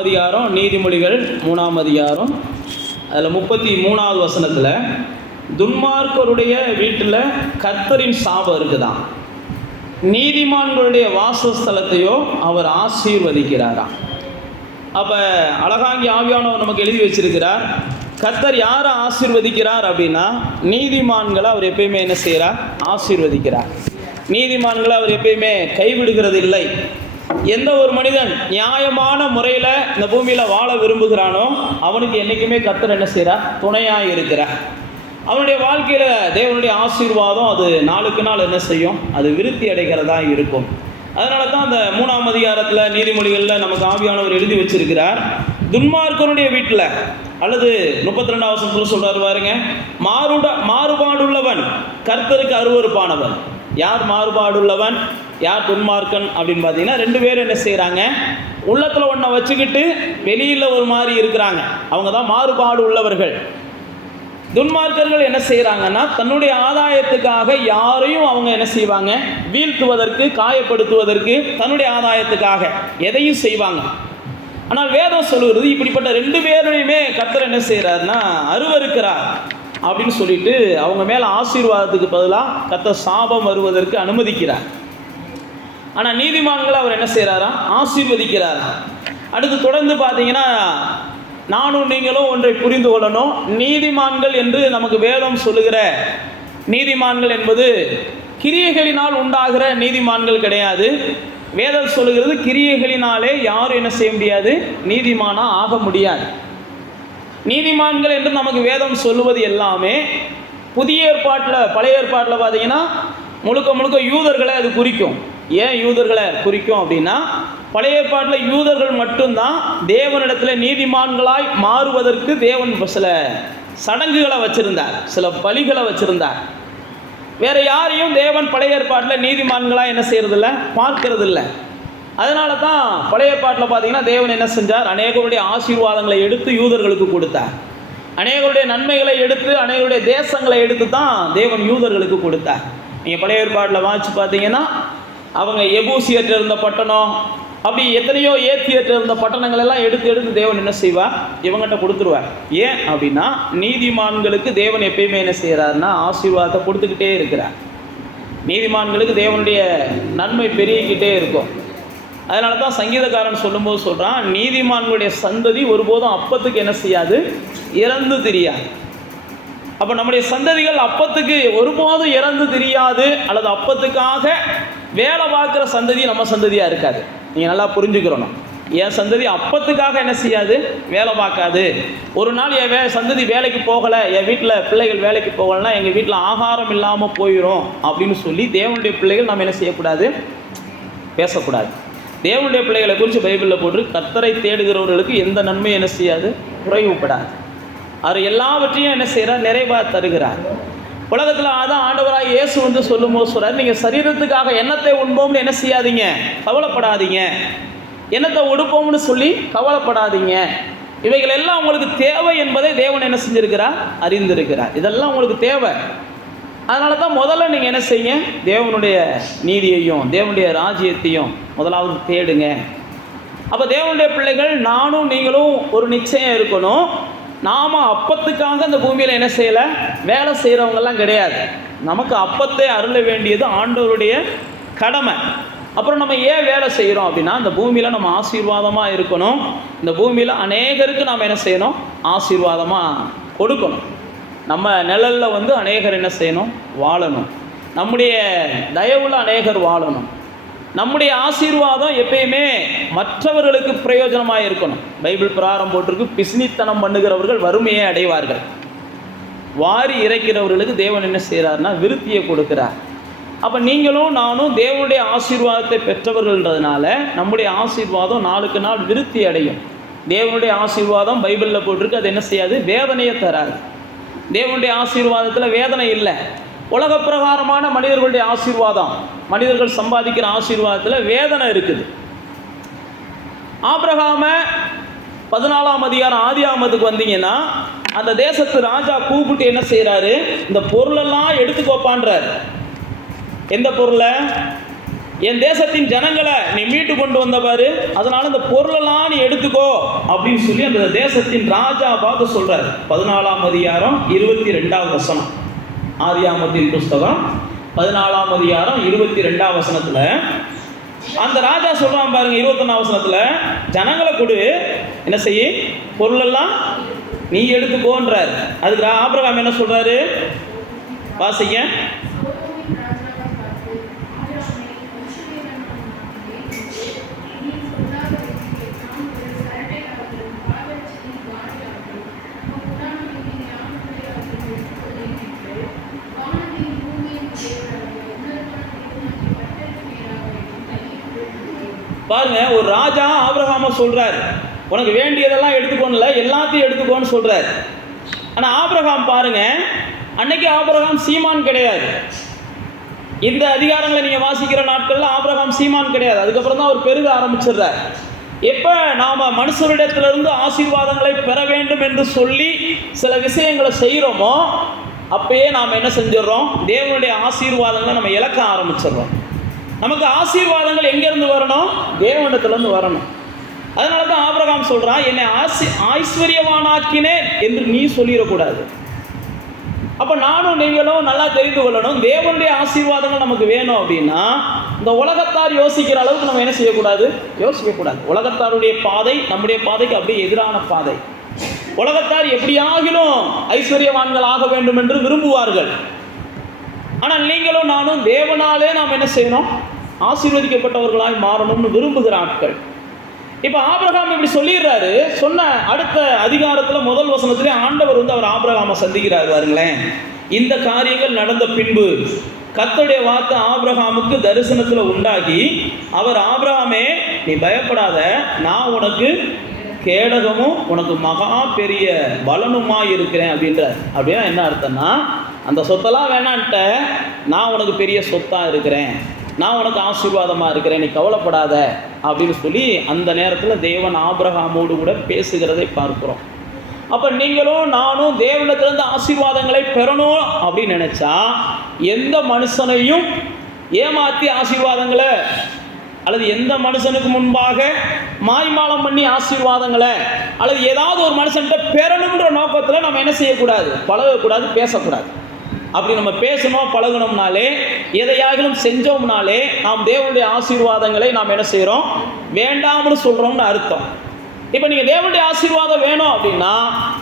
அதிகாரம் நீதிமொழிகள் 3ஆம் அதிகாரம் அதில் 33வது வசனத்தில் துன்மார்க்கருடைய வீட்டில் கர்த்தரின் சாபம் இருக்குதான், நீதிமான்களுடைய வாசஸ்தலத்தையோ அவர் ஆசீர்வதிக்கிறாராம். அப்போ அழகாங்கி ஆவியானவர் நமக்கு எழுதி வச்சிருக்கிறார். கர்த்தர் யாரை ஆசீர்வதிக்கிறார் அப்படின்னா, நீதிமான்களை அவர் எப்பயுமே என்ன செய்கிறார்? ஆசீர்வதிக்கிறார். நீதிமான்களை அவர் எப்பயுமே கைவிடுகிறது இல்லை. எந்த ஒரு மனிதன் நியாயமான முறையில் இந்த பூமியில் வாழ விரும்புகிறானோ அவனுக்கு என்றைக்குமே கர்த்தர் என்ன செய்கிறார்? துணையாக இருக்கிறார். அவனுடைய வாழ்க்கையில் தேவனுடைய ஆசீர்வாதம் அது நாளுக்கு நாள் என்ன செய்யும்? அது விருத்தி அடைகிறதா இருக்கும். அதனால தான் அந்த 3ஆம் அதிகாரத்தில் நீதிமொழிகளில் நமக்கு ஆவியானவர் எழுதி வச்சிருக்கிறார். துன்மார்க்கனுடைய வீட்டில் அல்லது 32வது வசனத்தில் சொல்கிறார் பாருங்க, மாறுபாடுள்ளவன் கர்த்தருக்கு அருவருப்பானவன். யார் மாறுபாடுள்ளவன், யார் துன்மார்க்கன் அப்படின்னு பார்த்தீங்கன்னா, ரெண்டு பேரும் என்ன செய்கிறாங்க? உள்ளத்தில் ஒன்றை வச்சுக்கிட்டு வெளியில் ஒரு மாதிரி இருக்கிறாங்க. அவங்க தான் மாறுபாடு உள்ளவர்கள். துன்மார்க்கர்கள் என்ன செய்கிறாங்கன்னா, தன்னுடைய ஆதாயத்துக்காக யாரையும் அவங்க என்ன செய்வாங்க? வீழ்த்துவதற்கு, காயப்படுத்துவதற்கு, தன்னுடைய ஆதாயத்துக்காக எதையும் செய்வாங்க. ஆனால் வேதம் சொல்லுகிறது, இப்படிப்பட்ட ரெண்டு பேரையுமே கர்த்தர் என்ன செய்கிறாருன்னா அருவருக்கிறார் அப்படின்னு சொல்லிட்டு அவங்க மேலே ஆசீர்வாதத்துக்கு பதிலாக கர்த்தர் சாபம் வருவதற்கு அனுமதிக்கிறார். ஆனால் நீதிமான்களை அவர் என்ன செய்கிறாரா? ஆசீர்வதிக்கிறார். அடுத்து தொடர்ந்து பார்த்தீங்கன்னா, நானும் நீங்களும் ஒன்றை புரிந்து கொள்ளணும். நீதிமான்கள் என்று நமக்கு வேதம் சொல்லுகிற நீதிமான்கள் என்பது கிரியைகளினால் உண்டாகிற நீதிமான்கள் கிடையாது. வேதம் சொல்லுகிறது, கிரியைகளினாலே யாரும் என்ன செய்ய முடியாது? நீதிமானா ஆக முடியாது. நீதிமான்கள் என்று நமக்கு வேதம் சொல்லுவது எல்லாமே புதிய ஏற்பாட்டில், பழைய ஏற்பாட்டில் பார்த்தீங்கன்னா முழுக்க முழுக்க யூதர்களை அது குறிக்கும். ஏன் யூதர்களை குறிக்கும் அப்படின்னா, பழைய ஏற்பாட்டில் யூதர்கள் மட்டும்தான் தேவனிடத்தில் நீதிமான்களாய் மாறுவதற்கு தேவன் சில சடங்குகளை வச்சுருந்தார், சில பலிகளை வச்சுருந்தார். வேறு யாரையும் தேவன் பழைய ஏற்பாட்டில் நீதிமான்களாக என்ன செய்கிறதில்ல, பார்க்கறதில்ல. அதனால தான் பழைய ஏற்பாட்டில் பார்த்தீங்கன்னா தேவன் என்ன செஞ்சார்? அநேகருடைய ஆசீர்வாதங்களை எடுத்து யூதர்களுக்கு கொடுத்தார். அநேகருடைய நன்மைகளை எடுத்து, அநேகருடைய தேசங்களை எடுத்து தான் தேவன் யூதர்களுக்கு கொடுத்தார். நீங்கள் பழைய ஏற்பாட்டில் வாசித்து பார்த்தீங்கன்னா, அவங்க எபூசியற்ற இருந்த பட்டணம், அப்படி எத்தனையோ ஏத்தியற்ற இருந்த பட்டணங்கள் எல்லாம் எடுத்து தேவன் என்ன செய்வார்? இவங்ககிட்ட கொடுத்துருவார். ஏன் அப்படின்னா, நீதிமான்களுக்கு தேவன் எப்பயுமே என்ன செய்கிறாருன்னா ஆசீர்வாதத்தை கொடுத்துக்கிட்டே இருக்கிறார். நீதிமான்களுக்கு தேவனுடைய நன்மை பெருகிக்கிட்டே இருக்கும். அதனால தான் சங்கீதக்காரன் சொல்லும்போது சொல்கிறான், நீதிமான்களுடைய சந்ததி ஒருபோதும் அப்பத்துக்கு என்ன செய்யாது? இறந்து தெரியாது. அப்போ நம்முடைய சந்ததிகள் அப்பத்துக்கு ஒருபோதும் இறந்து தெரியாது, அல்லது அப்பத்துக்காக வேலை பார்க்குற சந்ததி நம்ம சந்ததியாக இருக்காது. நீங்கள் நல்லா புரிஞ்சுக்கிறணும். என் சந்ததி அப்பத்துக்காக என்ன செய்யாது? வேலை பார்க்காது. ஒரு நாள் என் சந்ததி வேலைக்கு போகலை, என் வீட்டில் பிள்ளைகள் வேலைக்கு போகலைன்னா எங்கள் வீட்டில் ஆகாரம் இல்லாமல் போயிடும் அப்படின்னு சொல்லி தேவனுடைய பிள்ளைகள் நம்ம என்ன செய்யக்கூடாது? பேசக்கூடாது. தேவனுடைய பிள்ளைகளை குறித்து பைபிளில் போட்டு, கர்த்தரை தேடுகிறவர்களுக்கு எந்த நன்மையும் என்ன செய்யாது? குறைவுபடாது. அவர் எல்லாவற்றையும் என்ன செய்கிறார்? நிறைவாக தருகிறார். உலகத்தில் அதான் ஆண்டவராக இயேசு வந்து சொல்லும்போது சொல்கிறார், நீங்கள் சரீரத்துக்காக எண்ணத்தை உண்போம்னு என்ன செய்யாதீங்க? கவலைப்படாதீங்க. எண்ணத்தை உடுப்போம்னு சொல்லி கவலைப்படாதீங்க. இவைகள் எல்லாம் உங்களுக்கு தேவை என்பதை தேவன் என்ன செஞ்சிருக்கிறார்? அறிந்திருக்கிறார். இதெல்லாம் உங்களுக்கு தேவை. அதனால தான் முதல்ல நீங்கள் என்ன செய்யுங்க? தேவனுடைய நீதியையும் தேவனுடைய ராஜ்யத்தையும் முதலாவது தேடுங்க. அப்போ தேவனுடைய பிள்ளைகள் நானும் நீங்களும் ஒரு நிச்சயம் இருக்கணும். நாம் அப்பத்துக்காக இந்த பூமியில் என்ன செய்யலை? வேலை செய்கிறவங்கெல்லாம் கிடையாது. நமக்கு அப்பத்தை அருள வேண்டியது ஆண்டவருடைய கடமை. அப்புறம் நம்ம ஏன் வேலை செய்கிறோம் அப்படின்னா, இந்த பூமியில் நம்ம ஆசீர்வாதமாக இருக்கணும். இந்த பூமியில் அநேகருக்கு நாம் என்ன செய்யணும்? ஆசீர்வாதமாக கொடுக்கணும். நம்ம நிழலில் வந்து அநேகர் என்ன செய்யணும்? வாழணும். நம்முடைய தயவுள்ள அநேகர் வாழணும். நம்முடைய ஆசீர்வாதம் எப்பயுமே மற்றவர்களுக்கு பிரயோஜனமாக இருக்கணும். பைபிள் பிரகாரம் போட்டிருக்கு, பிசினித்தனம் பண்ணுகிறவர்கள் வறுமையை அடைவார்கள், வாரி இறைக்கிறவர்களுக்கு தேவன் என்ன செய்கிறார்னா விருத்தியை கொடுக்கிறார். அப்போ நீங்களும் நானும் தேவனுடைய ஆசீர்வாதத்தை பெற்றவர்கள்ன்றதுனால நம்முடைய ஆசீர்வாதம் நாளுக்கு நாள் விருத்தி அடையும். தேவனுடைய ஆசீர்வாதம் பைபிளில் போட்டிருக்கு, அது என்ன செய்யாது? வேதனையை தராது. தேவனுடைய ஆசீர்வாதத்தில் வேதனை இல்லை. உலக பிரகாரமான மனிதர்களுடைய ஆசீர்வாதம், மனிதர்கள் சம்பாதிக்கிற ஆசீர்வாதத்தில் வேதனை இருக்குது. ஆபிரகாம 14ஆம் அதிகாரம் ஆதியாகமத்துக்கு வந்தீங்கன்னா, அந்த தேசத்து ராஜா கூப்பிட்டு என்ன செய்கிறாரு? இந்த பொருளெல்லாம் எடுத்துக்கோப்பான்றார். எந்த பொருளை? என் தேசத்தின் ஜனங்களை நீ மீட்டு கொண்டு வந்த பாரு, அதனால இந்த பொருளெல்லாம் நீ எடுத்துக்கோ அப்படின்னு சொல்லி அந்த தேசத்தின் ராஜா பார்த்து சொல்றாரு. 14ஆம் அதிகாரம் 22வது வசனம், ஆதியாகமத்தின் புஸ்தகம் 14ஆம் அதிகாரம் 22வது வசனத்துல அந்த ராஜா சொல்றான் பாருங்க. 21ஆம் வசனத்துல ஜனங்களை கொடு, என்ன செய்ய, பொருளெல்லாம் நீ எடுத்துக்கோன்றார். அதுக்கு ஆபிரகாம் என்ன சொல்றாரு வாசிங்க. பாருங்க, ஒரு ராஜா ஆபிரகாம சொல்றாரு உனக்கு வேண்டியதெல்லாம் எடுத்துக்கோன்னு, எல்லாத்தையும் எடுத்துக்கோன்னு சொல்றாரு. ஆனா ஆபிரகாம் பாருங்க, அன்னைக்கு ஆபிரகாம் சீமான் கிடையாது. இந்த அதிகாரங்களை நீங்க வாசிக்கிற நாட்கள்ல ஆபிரகாம் சீமான் கிடையாது. அதுக்கப்புறம் தான் அவர் பெருக ஆரம்பிச்சிடுறார். எப்ப நாம மனுஷரிடத்திலிருந்து ஆசீர்வாதங்களை பெற வேண்டும் என்று சொல்லி சில விஷயங்களை செய்யறோமோ அப்பயே நாம் என்ன செஞ்சிடறோம், தேவனுடைய ஆசீர்வாதங்களை நம்ம இழக்க ஆரம்பிச்சிடுறோம். நமக்கு ஆசீர்வாதங்கள் எங்கேருந்து வரணும், தேவனிடத்திலிருந்து வரணும். அதனால தான் ஆபிரகாம் சொல்றான், என்னை ஐஸ்வர்யவானாக்கினேன் என்று நீ சொல்லிடக்கூடாது. அப்ப நானும் நீங்களும் நல்லா தெரிந்து கொள்ளணும், தேவனுடைய ஆசீர்வாதங்கள் நமக்கு வேணும் அப்படின்னா இந்த உலகத்தார் யோசிக்கிற அளவுக்கு நம்ம என்ன செய்யக்கூடாது, யோசிக்கக்கூடாது. உலகத்தாருடைய பாதை நம்முடைய பாதைக்கு அப்படியே எதிரான பாதை. உலகத்தார் எப்படியாகிலும் ஐஸ்வர்யவான்கள் ஆக வேண்டும் என்று விரும்புவார்கள். ஆனால் நீங்களும் நானும் தேவனாலே நாம் என்ன செய்யணும், ஆசீர்வதிக்கப்பட்டவர்களாய் மாறணும்னு விரும்புகிற ஆட்கள். இப்போ ஆபிரகாம் இப்படி சொல்லிடுறாரு. சொன்ன அடுத்த அதிகாரத்தில் முதல் வசனத்திலே ஆண்டவர் அவர் ஆபிரகாமை சந்திக்கிறார். பாருங்களேன், இந்த காரியங்கள் நடந்த பின்பு கர்த்தருடைய வார்த்தை ஆபிரகாமுக்கு தரிசனத்தில் உண்டாகி அவர், ஆபிரகாமே நீ பயப்படாத, நான் உனக்கு கேடகமும் உனக்கு மகா பெரிய பலனுமாய் இருக்கிறேன் அப்படின்றார். அப்படின்னா என்ன அர்த்தம்னா, அந்த சொத்தெல்லாம் வேணான்ட்ட, நான் உனக்கு பெரிய சொத்தாக இருக்கிறேன், நான் உனக்கு ஆசீர்வாதமாக இருக்கிறேன், நீ கவலைப்படாத அப்படின்னு சொல்லி அந்த நேரத்தில் தேவன் ஆபிரகாமோடு கூட பேசுகிறதை பார்க்கிறோம். அப்போ நீங்களும் நானும் தேவனிடத்திலிருந்து ஆசீர்வாதங்களை பெறணும் அப்படின்னு நினச்சா எந்த மனுஷனையும் ஏமாற்றி ஆசீர்வாதங்களை அல்லது எந்த மனுஷனுக்கு முன்பாக மாய்மாலம் பண்ணி ஆசீர்வாதங்களை அல்லது ஏதாவது ஒரு மனுஷன்கிட்ட பெறணுன்ற நோக்கத்தில் நம்ம என்ன செய்யக்கூடாது, பழகக்கூடாது, பேசக்கூடாது. அப்படி நம்ம பேசணும் பழகணும்னாலே, எதையாகிலும் செஞ்சோம்னாலே நாம் தேவனுடைய ஆசீர்வாதங்களை நாம் என்ன செய்கிறோம், வேண்டாம்னு சொல்கிறோம்னு அர்த்தம். இப்போ நீங்கள் தேவனுடைய ஆசீர்வாதம் வேணும் அப்படின்னா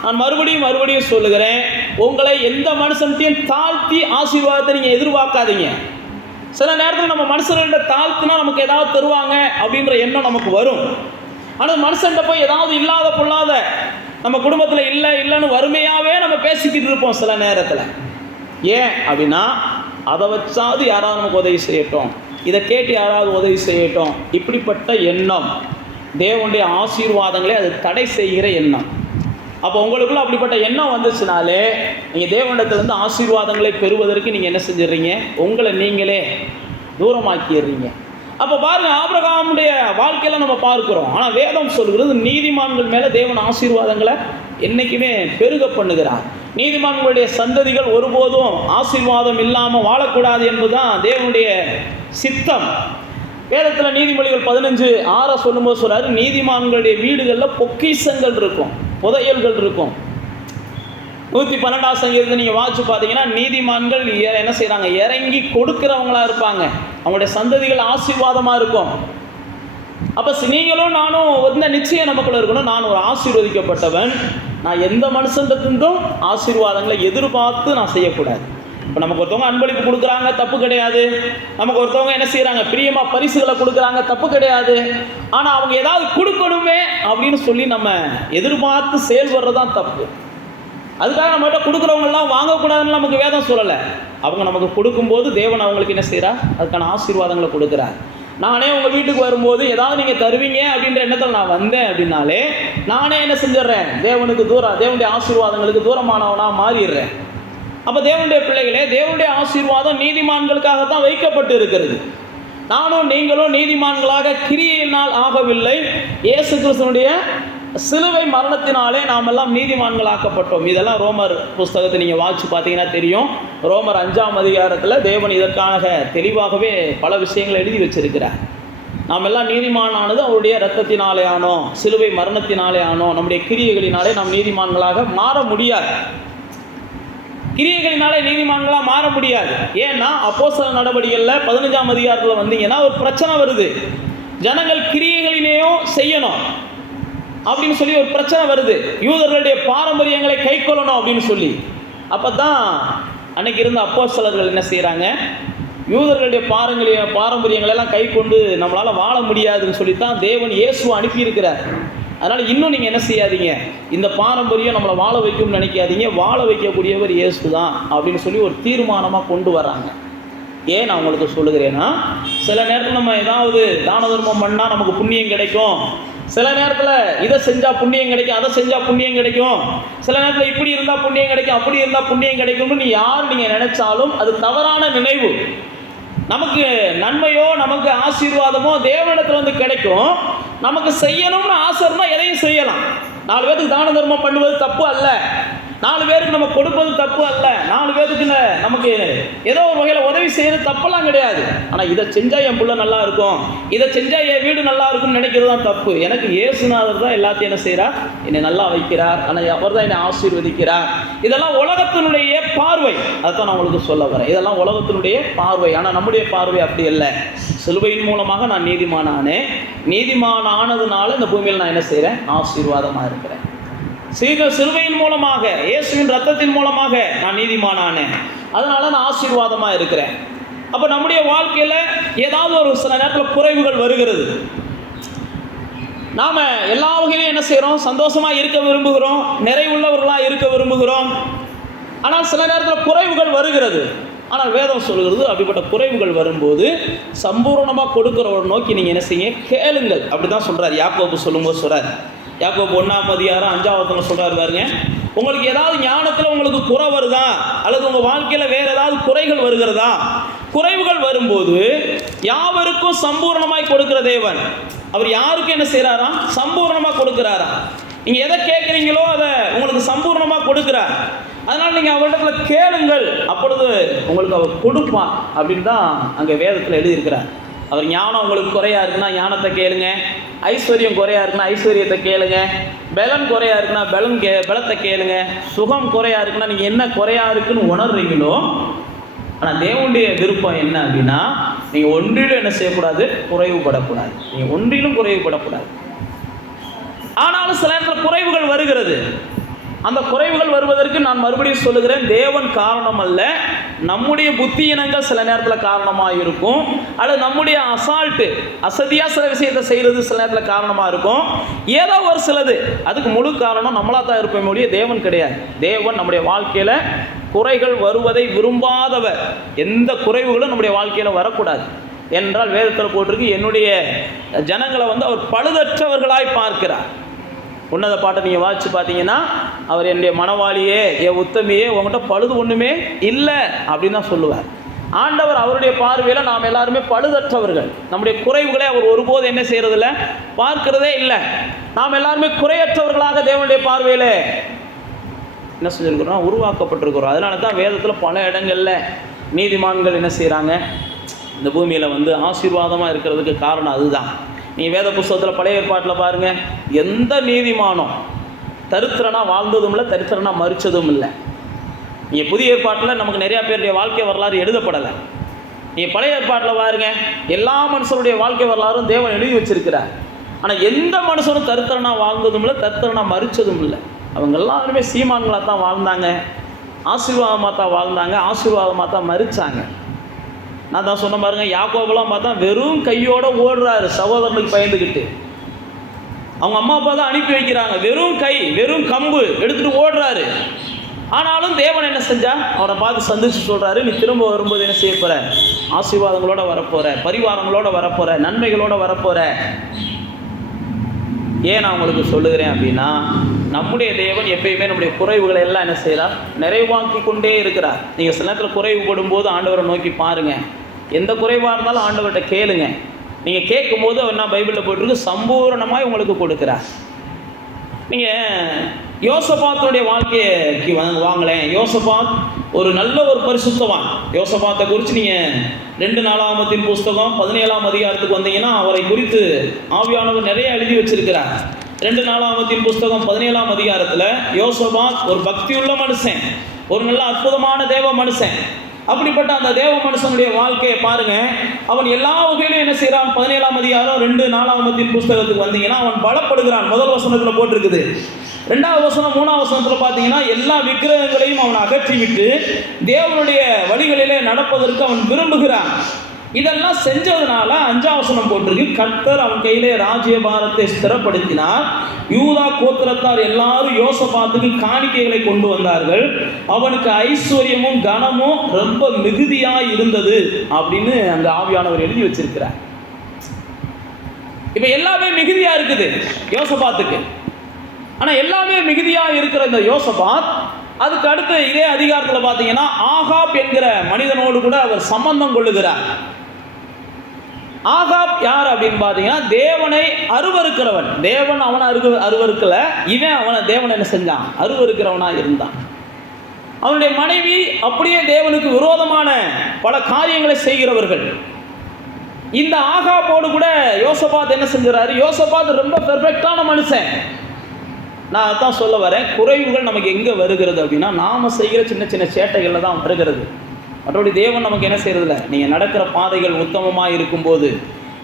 நான் மறுபடியும் சொல்லுகிறேன், உங்களை எந்த மனுஷன்ட்டையும் தாழ்த்தி ஆசீர்வாதத்தை நீங்கள் எதிர்பார்க்காதீங்க. சில நேரத்தில் நம்ம மனுஷன்கிட்ட தாழ்த்தினா நமக்கு ஏதாவது தருவாங்க அப்படின்ற எண்ணம் நமக்கு வரும். ஆனால் மனுஷன்கிட்ட போய் ஏதாவது இல்லாத பொல்லாத நம்ம குடும்பத்தில் இல்லைன்னு வறுமையாகவே நம்ம பேசிக்கிட்டு இருப்போம் சில நேரத்தில். ஏன் அப்படின்னா, அதை வச்சாவது யாராவது நமக்கு உதவி செய்யட்டும், இதை கேட்டு யாராவது உதவி செய்யட்டும், இப்படிப்பட்ட எண்ணம் தேவனுடைய ஆசீர்வாதங்களே அது தடை செய்கிற எண்ணம். அப்போ உங்களுக்குள்ள அப்படிப்பட்ட எண்ணம் வந்துச்சுனாலே நீங்கள் தேவனிடத்திலிருந்து ஆசீர்வாதங்களை பெறுவதற்கு நீங்கள் என்ன செஞ்சிடறீங்க, உங்களை நீங்களே தூரமாக்கிடுறீங்க. அப்போ பாருங்க, ஆபிரகாமுடைய வாழ்க்கையில் நம்ம பார்க்கிறோம். ஆனால் வேதம் சொல்கிறது நீதிமான்கள் மேலே தேவன் ஆசீர்வாதங்களை என்றைக்குமே பெருக பண்ணுகிறார். நீதிமான்களுடைய சந்ததிகள் ஒருபோதும் ஆசீர்வாதம் இல்லாமல் வாழக்கூடாது என்பதுதான் தேவனுடைய சித்தம். வேதத்தில் நீதிமொழிகள் 15:6 சொல்லும்போது சொல்றாரு, நீதிமான்களுடைய வீடுகளில் பொக்கிஷங்கள் இருக்கும், புதையல்கள் இருக்கும். 112ஆம் சங்கீதத்தை நீங்கள் வாசிச்சு பார்த்தீங்கன்னா நீதிமான்கள் என்ன செய்கிறாங்க, இறங்கி கொடுக்குறவங்களா இருப்பாங்க, அவங்களுடைய சந்ததிகள் ஆசீர்வாதமாக இருக்கும். அப்போ நீங்களும் நானும் இந்த நிச்சயம் நமக்குள்ள இருக்கணும், நான் ஒரு ஆசீர்வதிக்கப்பட்டவன், நான் எந்த மனுஷன்றிருந்தும் ஆசீர்வாதங்களை எதிர்பார்த்து நான் செய்யக்கூடாது. இப்போ நமக்கு ஒருத்தவங்க அன்பளிப்பு கொடுக்குறாங்க, தப்பு கிடையாது. நமக்கு ஒருத்தவங்க என்ன செய்கிறாங்க, பிரியமாக பரிசுகளை கொடுக்குறாங்க, தப்பு கிடையாது. ஆனால் அவங்க ஏதாவது கொடுக்கணுமே அப்படின்னு சொல்லி நம்ம எதிர்பார்த்து செயல்படுறது தான் தப்பு. அதுக்காக நம்மகிட்ட கொடுக்குறவங்கெல்லாம் வாங்கக்கூடாதுன்னு நமக்கு வேதம் சொல்லலை. அவங்க நமக்கு கொடுக்கும்போது தேவன் அவங்களுக்கு என்ன செய்கிறார், அதுக்கான ஆசீர்வாதங்களை கொடுக்குறார். நானே உங்கள் வீட்டுக்கு வரும்போது ஏதாவது நீங்கள் தருவீங்க அப்படின்ற எண்ணத்தில் நான் வந்தேன் அப்படின்னாலே நானே என்ன செஞ்சிடறேன், தேவனுக்கு தூரம், தேவனுடைய ஆசீர்வாதங்களுக்கு தூரமானவனாக மாறிடுறேன். அப்போ தேவனுடைய பிள்ளைகளே, தேவனுடைய ஆசீர்வாதம் நீதிமான்களுக்காகத்தான் வைக்கப்பட்டு இருக்கிறது. நானும் நீங்களும் நீதிமான்களாக கிரியையினால் ஆகவில்லை, இயேசு கிறிஸ்துவினுடைய சிலுவை மரணத்தினாலே நாம் எல்லாம் நீதிமான்களாக்கப்பட்டோம். இதெல்லாம் ரோமர் புஸ்தகத்தை நீங்கள் வாசித்து பார்த்தீங்கன்னா தெரியும். ரோமர் 5ஆம் அதிகாரத்தில் தேவன் இதற்காக தெளிவாகவே பல விஷயங்களை எழுதி வச்சிருக்கிறார். நாம் எல்லாம் நீதிமானானது அவருடைய இரத்தத்தினாலே ஆனோம், சிலுவை மரணத்தினாலே ஆனோம். நம்முடைய கிரியைகளினாலே நாம் நீதிமான்களாக மாற முடியாது. கிரியைகளினாலே நீதிமான்களாக மாற முடியாது. ஏன்னா அப்போஸ்தலர் நடவடிக்கைகளில் 15ஆம் அதிகாரத்தில் வந்தீங்கன்னா ஒரு பிரச்சனை வருது. ஜனங்கள் கிரியைகளிலேயும் செய்யணும் அப்படின்னு சொல்லி ஒரு பிரச்சனை வருது. யூதர்களுடைய பாரம்பரியங்களை கை கொள்ளணும் அப்படின்னு சொல்லி. அப்போ தான் அன்னைக்கு இருந்த அப்போஸ்தலர்கள் என்ன செய்கிறாங்க, யூதர்களுடைய பாரம்பரியங்களெல்லாம் கை கொண்டு நம்மளால் வாழ முடியாதுன்னு சொல்லித்தான் தேவன் இயேசுவை அனுப்பியிருக்கிறார். அதனால் இன்னும் நீங்கள் என்ன செய்யாதீங்க, இந்த பாரம்பரியம் நம்மளை வாழ வைக்கும்னு நினைக்காதீங்க, வாழ வைக்கக்கூடியவர் இயேசு தான் அப்படின்னு சொல்லி ஒரு தீர்மானமாக கொண்டு வராங்க. ஏன் நான் உங்களுக்கு சொல்லுகிறேன்னா, சில நேரத்தில் நம்ம ஏதாவது தான தர்மம் பண்ணால் நமக்கு புண்ணியம் கிடைக்கும், சில நேரத்தில் இதை செஞ்சால் புண்ணியம் கிடைக்கும், அதை செஞ்சால் புண்ணியம் கிடைக்கும், சில நேரத்தில் இப்படி இருந்தால் புண்ணியம் கிடைக்கும், அப்படி இருந்தால் புண்ணியம் கிடைக்கும்னு யார் நீங்கள் நினைச்சாலும் அது தவறான நினைவு. நமக்கு நன்மையோ நமக்கு ஆசீர்வாதமோ தேவனிடத்துல வந்து கிடைக்கும். நமக்கு செய்யணும்னு ஆசை இருந்தால் எதையும் செய்யலாம். 4 பேருக்கு தான தர்மம் பண்ணுவது தப்பு அல்ல, 4 பேருக்கு நம்ம கொடுப்பது தப்பு அல்ல, 4 பேருக்கு நமக்கு ஏதோ ஒரு வகையில் உதவி செய்யறது தப்பெல்லாம் கிடையாது. ஆனால் இதை செஞ்சால் என் பிள்ளை நல்லா இருக்கும், இதை செஞ்சால் என் வீடு நல்லா இருக்கும்னு நினைக்கிறது தான் தப்பு. எனக்கு இயேசுநாதர் தான் எல்லாத்தையும் என்ன செய்கிறார், என்னை நல்லா வைக்கிறார், ஆனால் அவர் தான் என்னை ஆசீர்வதிக்கிறார். இதெல்லாம் உலகத்தினுடைய பார்வை, அதைத்தான் நான் உங்களுக்கு சொல்ல வரேன். இதெல்லாம் உலகத்தினுடைய பார்வை. ஆனால் நம்முடைய பார்வை அப்படி இல்லை. சிலுவையின் மூலமாக நான் நீதிமானானேன், நீதிமானானதுனால இந்த பூமியில் நான் என்ன செய்கிறேன், ஆசீர்வாதமாக இருக்கிறேன். சிலுவையின் மூலமாக, இயேசுவின் ரத்தத்தின் மூலமாக நான் நீதிமானானேன், அதனால நான் ஆசீர்வாதமாக இருக்கிறேன். அப்போ நம்முடைய வாழ்க்கையில் ஏதாவது ஒரு சில நேரத்தில் குறைவுகள் வருகிறது. நாம் எல்லா வகையிலும் என்ன செய்கிறோம், சந்தோஷமாக இருக்க விரும்புகிறோம், நிறைவுள்ளவர்களாக இருக்க விரும்புகிறோம். ஆனால் சில நேரத்தில் குறைவுகள் வருகிறது. ஆனால் வேதம் சொல்கிறது, அப்படிப்பட்ட குறைவுகள் வரும்போது சம்பூர்ணமாக கொடுக்குறவரை நோக்கி நீங்கள் என்ன செய்யுங்க, கேளுங்கள். அப்படி தான் சொல்கிறார் யாக்கோபு சொல்லும்போது சொல்கிறார். யாக்கோபு 1ஆம் அதிகாரம் 5ஆவது சொல்கிறார் பாருங்க, உங்களுக்கு ஏதாவது ஞானத்தில் உங்களுக்கு குறை வருதா, அல்லது உங்கள் வாழ்க்கையில் வேறு ஏதாவது குறைகள் வருகிறதா, குறைவுகள் வரும்போது யாவருக்கும் சம்பூர்ணமாய் கொடுக்கிற தேவன் அவர் யாருக்கும் என்ன செய்கிறாரா, சம்பூர்ணமாக கொடுக்குறாரா. நீங்கள் எதை கேட்குறீங்களோ அதை உங்களுக்கு சம்பூர்ணமாக கொடுக்குறார். அதனால் நீங்கள் அவரிடத்துல கேளுங்கள், அப்பொழுது உங்களுக்கு அவர் கொடுப்பார் அப்படின்னு தான் அங்கே வேதத்தில் எழுதியிருக்கிறார். அவர் ஞானம் உங்களுக்கு குறையா இருக்குன்னா ஞானத்தை கேளுங்க, ஐஸ்வர்யம் குறையா இருக்குன்னா ஐஸ்வர்யத்தை கேளுங்க, பலன் குறையா இருக்குன்னா பலத்தை கேளுங்க, சுகம் குறையா இருக்குன்னா நீங்கள் என்ன குறையா இருக்குன்னு உணர்றீங்களோ. ஆனால் தேவனுடைய விருப்பம் என்ன அப்படின்னா, நீங்கள் ஒன்றிலும் என்ன செய்யக்கூடாது, குறைவுபடக்கூடாது. நீங்கள் ஒன்றிலும் குறைவுபடக்கூடாது. ஆனாலும் சில நேரத்தில் குறைவுகள் வருகிறது. அந்த குறைவுகள் வருவதற்கு நான் மறுபடியும் சொல்லுகிறேன், தேவன் காரணம் அல்ல, நம்முடைய புத்தியினங்கள் சில நேரத்தில் காரணமாக இருக்கும், அல்லது நம்முடைய அசதியாக சில விஷயத்தை செய்கிறது சில நேரத்தில் காரணமாக இருக்கும். ஏதோ ஒரு சிலது அதுக்கு முழு காரணம் நம்மளாக தான் இருப்போம் ஒழிய தேவன் கிடையாது. தேவன் நம்முடைய வாழ்க்கையில் குறைகள் வருவதை விரும்பாதவர். எந்த குறைவுகளும் நம்முடைய வாழ்க்கையில் வரக்கூடாது என்றால் வேதத்தில் போட்டிருக்கு, என்னுடைய ஜனங்களை அவர் பழுதற்றவர்களாய் பார்க்கிறார். உன்னத பாட்டை நீங்கள் வாசித்து பார்த்தீங்கன்னா, அவர் என்னுடைய மனவாளியே, என் உத்தமியே, உங்கள்கிட்ட பழுது ஒன்றுமே இல்லை அப்படின்னு தான் சொல்லுவார். ஆண்டவர் அவருடைய பார்வையில் நாம் எல்லாருமே பழுதற்றவர்கள். நம்முடைய குறைவுகளை அவர் ஒருபோது என்ன செய்கிறதில்ல, பார்க்கிறதே இல்லை. நாம் எல்லாருமே குறையற்றவர்களாக தேவனுடைய பார்வையில் என்ன செஞ்சுருக்கிறோம், உருவாக்கப்பட்டிருக்கிறோம். அதனால தான் வேதத்தில் பல இடங்களில் நீதிமான்கள் என்ன செய்கிறாங்க, இந்த பூமியில் ஆசீர்வாதமாக இருக்கிறதுக்கு காரணம் அதுதான். நீங்கள் வேத புஸ்தகத்தில் பழைய ஏற்பாட்டில் பாருங்கள், எந்த நீதிமானும் தரித்திரனாக வாழ்ந்ததும் இல்லை, தரித்திரனாக மறித்ததும் இல்லை. நீங்கள் புதிய ஏற்பாட்டில் நமக்கு நிறையா பேருடைய வாழ்க்கை வரலாறு எழுதப்படலை. நீங்கள் பழைய ஏற்பாட்டில் பாருங்கள், எல்லா மனுஷனுடைய வாழ்க்கை வரலாறும் தேவன் எழுதி வச்சிருக்கிறார். ஆனால் எந்த மனுஷனும் தரித்திரனாக வாழ்ந்ததும் இல்லை, தரித்திரனாக மறித்ததும் இல்லை. அவங்க எல்லாருமே சீமான்களாக தான் வாழ்ந்தாங்க, ஆசீர்வாதமாக தான் வாழ்ந்தாங்க, ஆசீர்வாதமாக தான் மறித்தாங்க. நான் தான் சொன்ன பாருங்க, யாக்கோபெல்லாம் பார்த்தா வெறும் கையோடு ஓடுறாரு, சகோதரனுக்கு பயந்துக்கிட்டு. அவங்க அம்மா அப்பா தான் அனுப்பி வைக்கிறாங்க, வெறும் கை வெறும் கம்பு எடுத்துகிட்டு ஓடுறாரு. ஆனாலும் தேவன் என்ன செஞ்சா, அவரை பார்த்து சந்திச்சு சொல்கிறாரு, நீ திரும்ப வரும்போது என்ன செய்ய போகிற, ஆசீர்வாதங்களோட வரப்போகிற, பரிவாரங்களோட வரப்போகிற, நன்மைகளோட வரப்போகிற. ஏன் நான் உங்களுக்கு சொல்லுகிறேன் அப்படின்னா, நம்முடைய தேவன் எப்பயுமே நம்முடைய குறைவுகளை எல்லாம் என்ன செய்கிறார், நிறைவாக்கி கொண்டே இருக்கிறார். நீங்கள் சில நேரத்தில் குறைவுபடும் போது ஆண்டவரை நோக்கி பாருங்கள். எந்த குறைவாக இருந்தாலும் ஆண்டவர்கிட்ட கேளுங்க. நீங்கள் கேட்கும்போது அவர் என்ன பைபிளில் போட்டிருக்கு, சம்பூரணமாய் உங்களுக்கு கொடுக்குறார். நீங்கள் யோசபாத்துடைய வாழ்க்கைக்கு வாங்களேன். யோசபாத் ஒரு நல்ல ஒரு பரிசுத்தவான். யோசபாத்தை குறித்து நீங்கள் 2 நாளாகமத்தின் புஸ்தகம் 17ஆம் அதிகாரத்துக்கு வந்தீங்கன்னா அவரை குறித்து ஆவியானவர் நிறைய எழுதி வச்சிருக்கிறார். 2 நாளாகமத்தின் புஸ்தகம் 17ஆம் அதிகாரத்தில் யோசபாத் ஒரு பக்தியுள்ள மனுஷன், ஒரு நல்ல அற்புதமான தேவ மனுஷன். அப்படிப்பட்ட அந்த தேவ மனுஷனுடைய வாழ்க்கையை பாருங்க. அவன் எல்லா வகையிலும் என்ன செய்யறான்? 17ஆம் அதிகாரம் 2 நாளாகமத்தின் புஸ்தகத்துக்கு வந்தீங்கன்னா அவன் பலப்படுகிறான். முதல் வசனத்தில் போட்டிருக்குது. 2வது வசனம் 3ஆம் வசனத்தில் பார்த்தீங்கன்னா எல்லா விக்கிரகங்களையும் அவன் அகற்றிவிட்டு தேவனுடைய வழிகளிலே நடப்பதற்கு அவன் விரும்புகிறான். இதெல்லாம் செஞ்சதுனால 5ஆம் வசனம் போட்டிருக்கு, கர்த்தர் அவன் கையிலே ராஜ்யபாரத்தை ஸ்திரப்படுத்தினார். யூதா கோத்திரத்தார் எல்லாரும் யோசபாத்துக்கு காணிக்கைகளை கொண்டு வந்தார்கள். அவனுக்கு ஐஸ்வர்யமும் கனமும் ரொம்ப மிகுதியாக இருந்தது அப்படின்னு அங்க ஆவியானவர் எழுதி வச்சிருக்கிறார். இப்ப எல்லாமே மிகுதியா இருக்குது யோசபாத்துக்கு. ஆனா எல்லாமே மிகுதியா இருக்கிற இந்த யோசபாத் அதுக்கு அடுத்து இதே அதிகாரத்தில் பார்த்தீங்கன்னா ஆகாப் என்கிற மனிதனோடு கூட அவர் சம்பந்தம் கொள்ளுகிறார். ஆகாப் யார் அப்படின்னு பார்த்தீங்கன்னா தேவனை அருவருக்கிறவன். தேவன் அவனை அருவருக்கல, இவன் அவனை தேவன் என்ன செஞ்சான்? அருவருக்கிறவனா இருந்தான். அவனுடைய மனைவி அப்படியே தேவனுக்கு விரோதமான பல காரியங்களை செய்கிறவர்கள். இந்த ஆகாப்போடு கூட யோசபாத் என்ன செஞ்சாரு? யோசபாத் ரொம்ப பெர்ஃபெக்டான மனுஷன். நான் அதான் சொல்ல வரேன், குறைவுகள் நமக்கு எங்கே வருகிறது அப்படின்னா நாம் செய்கிற சின்ன சின்ன சேட்டைகளில் தான் வருகிறது. மற்றபடி தேவன் நமக்கு என்ன செய்யறதில்ல. நீங்கள் நடக்கிற பாதைகள் உத்தமமாக இருக்கும்போது,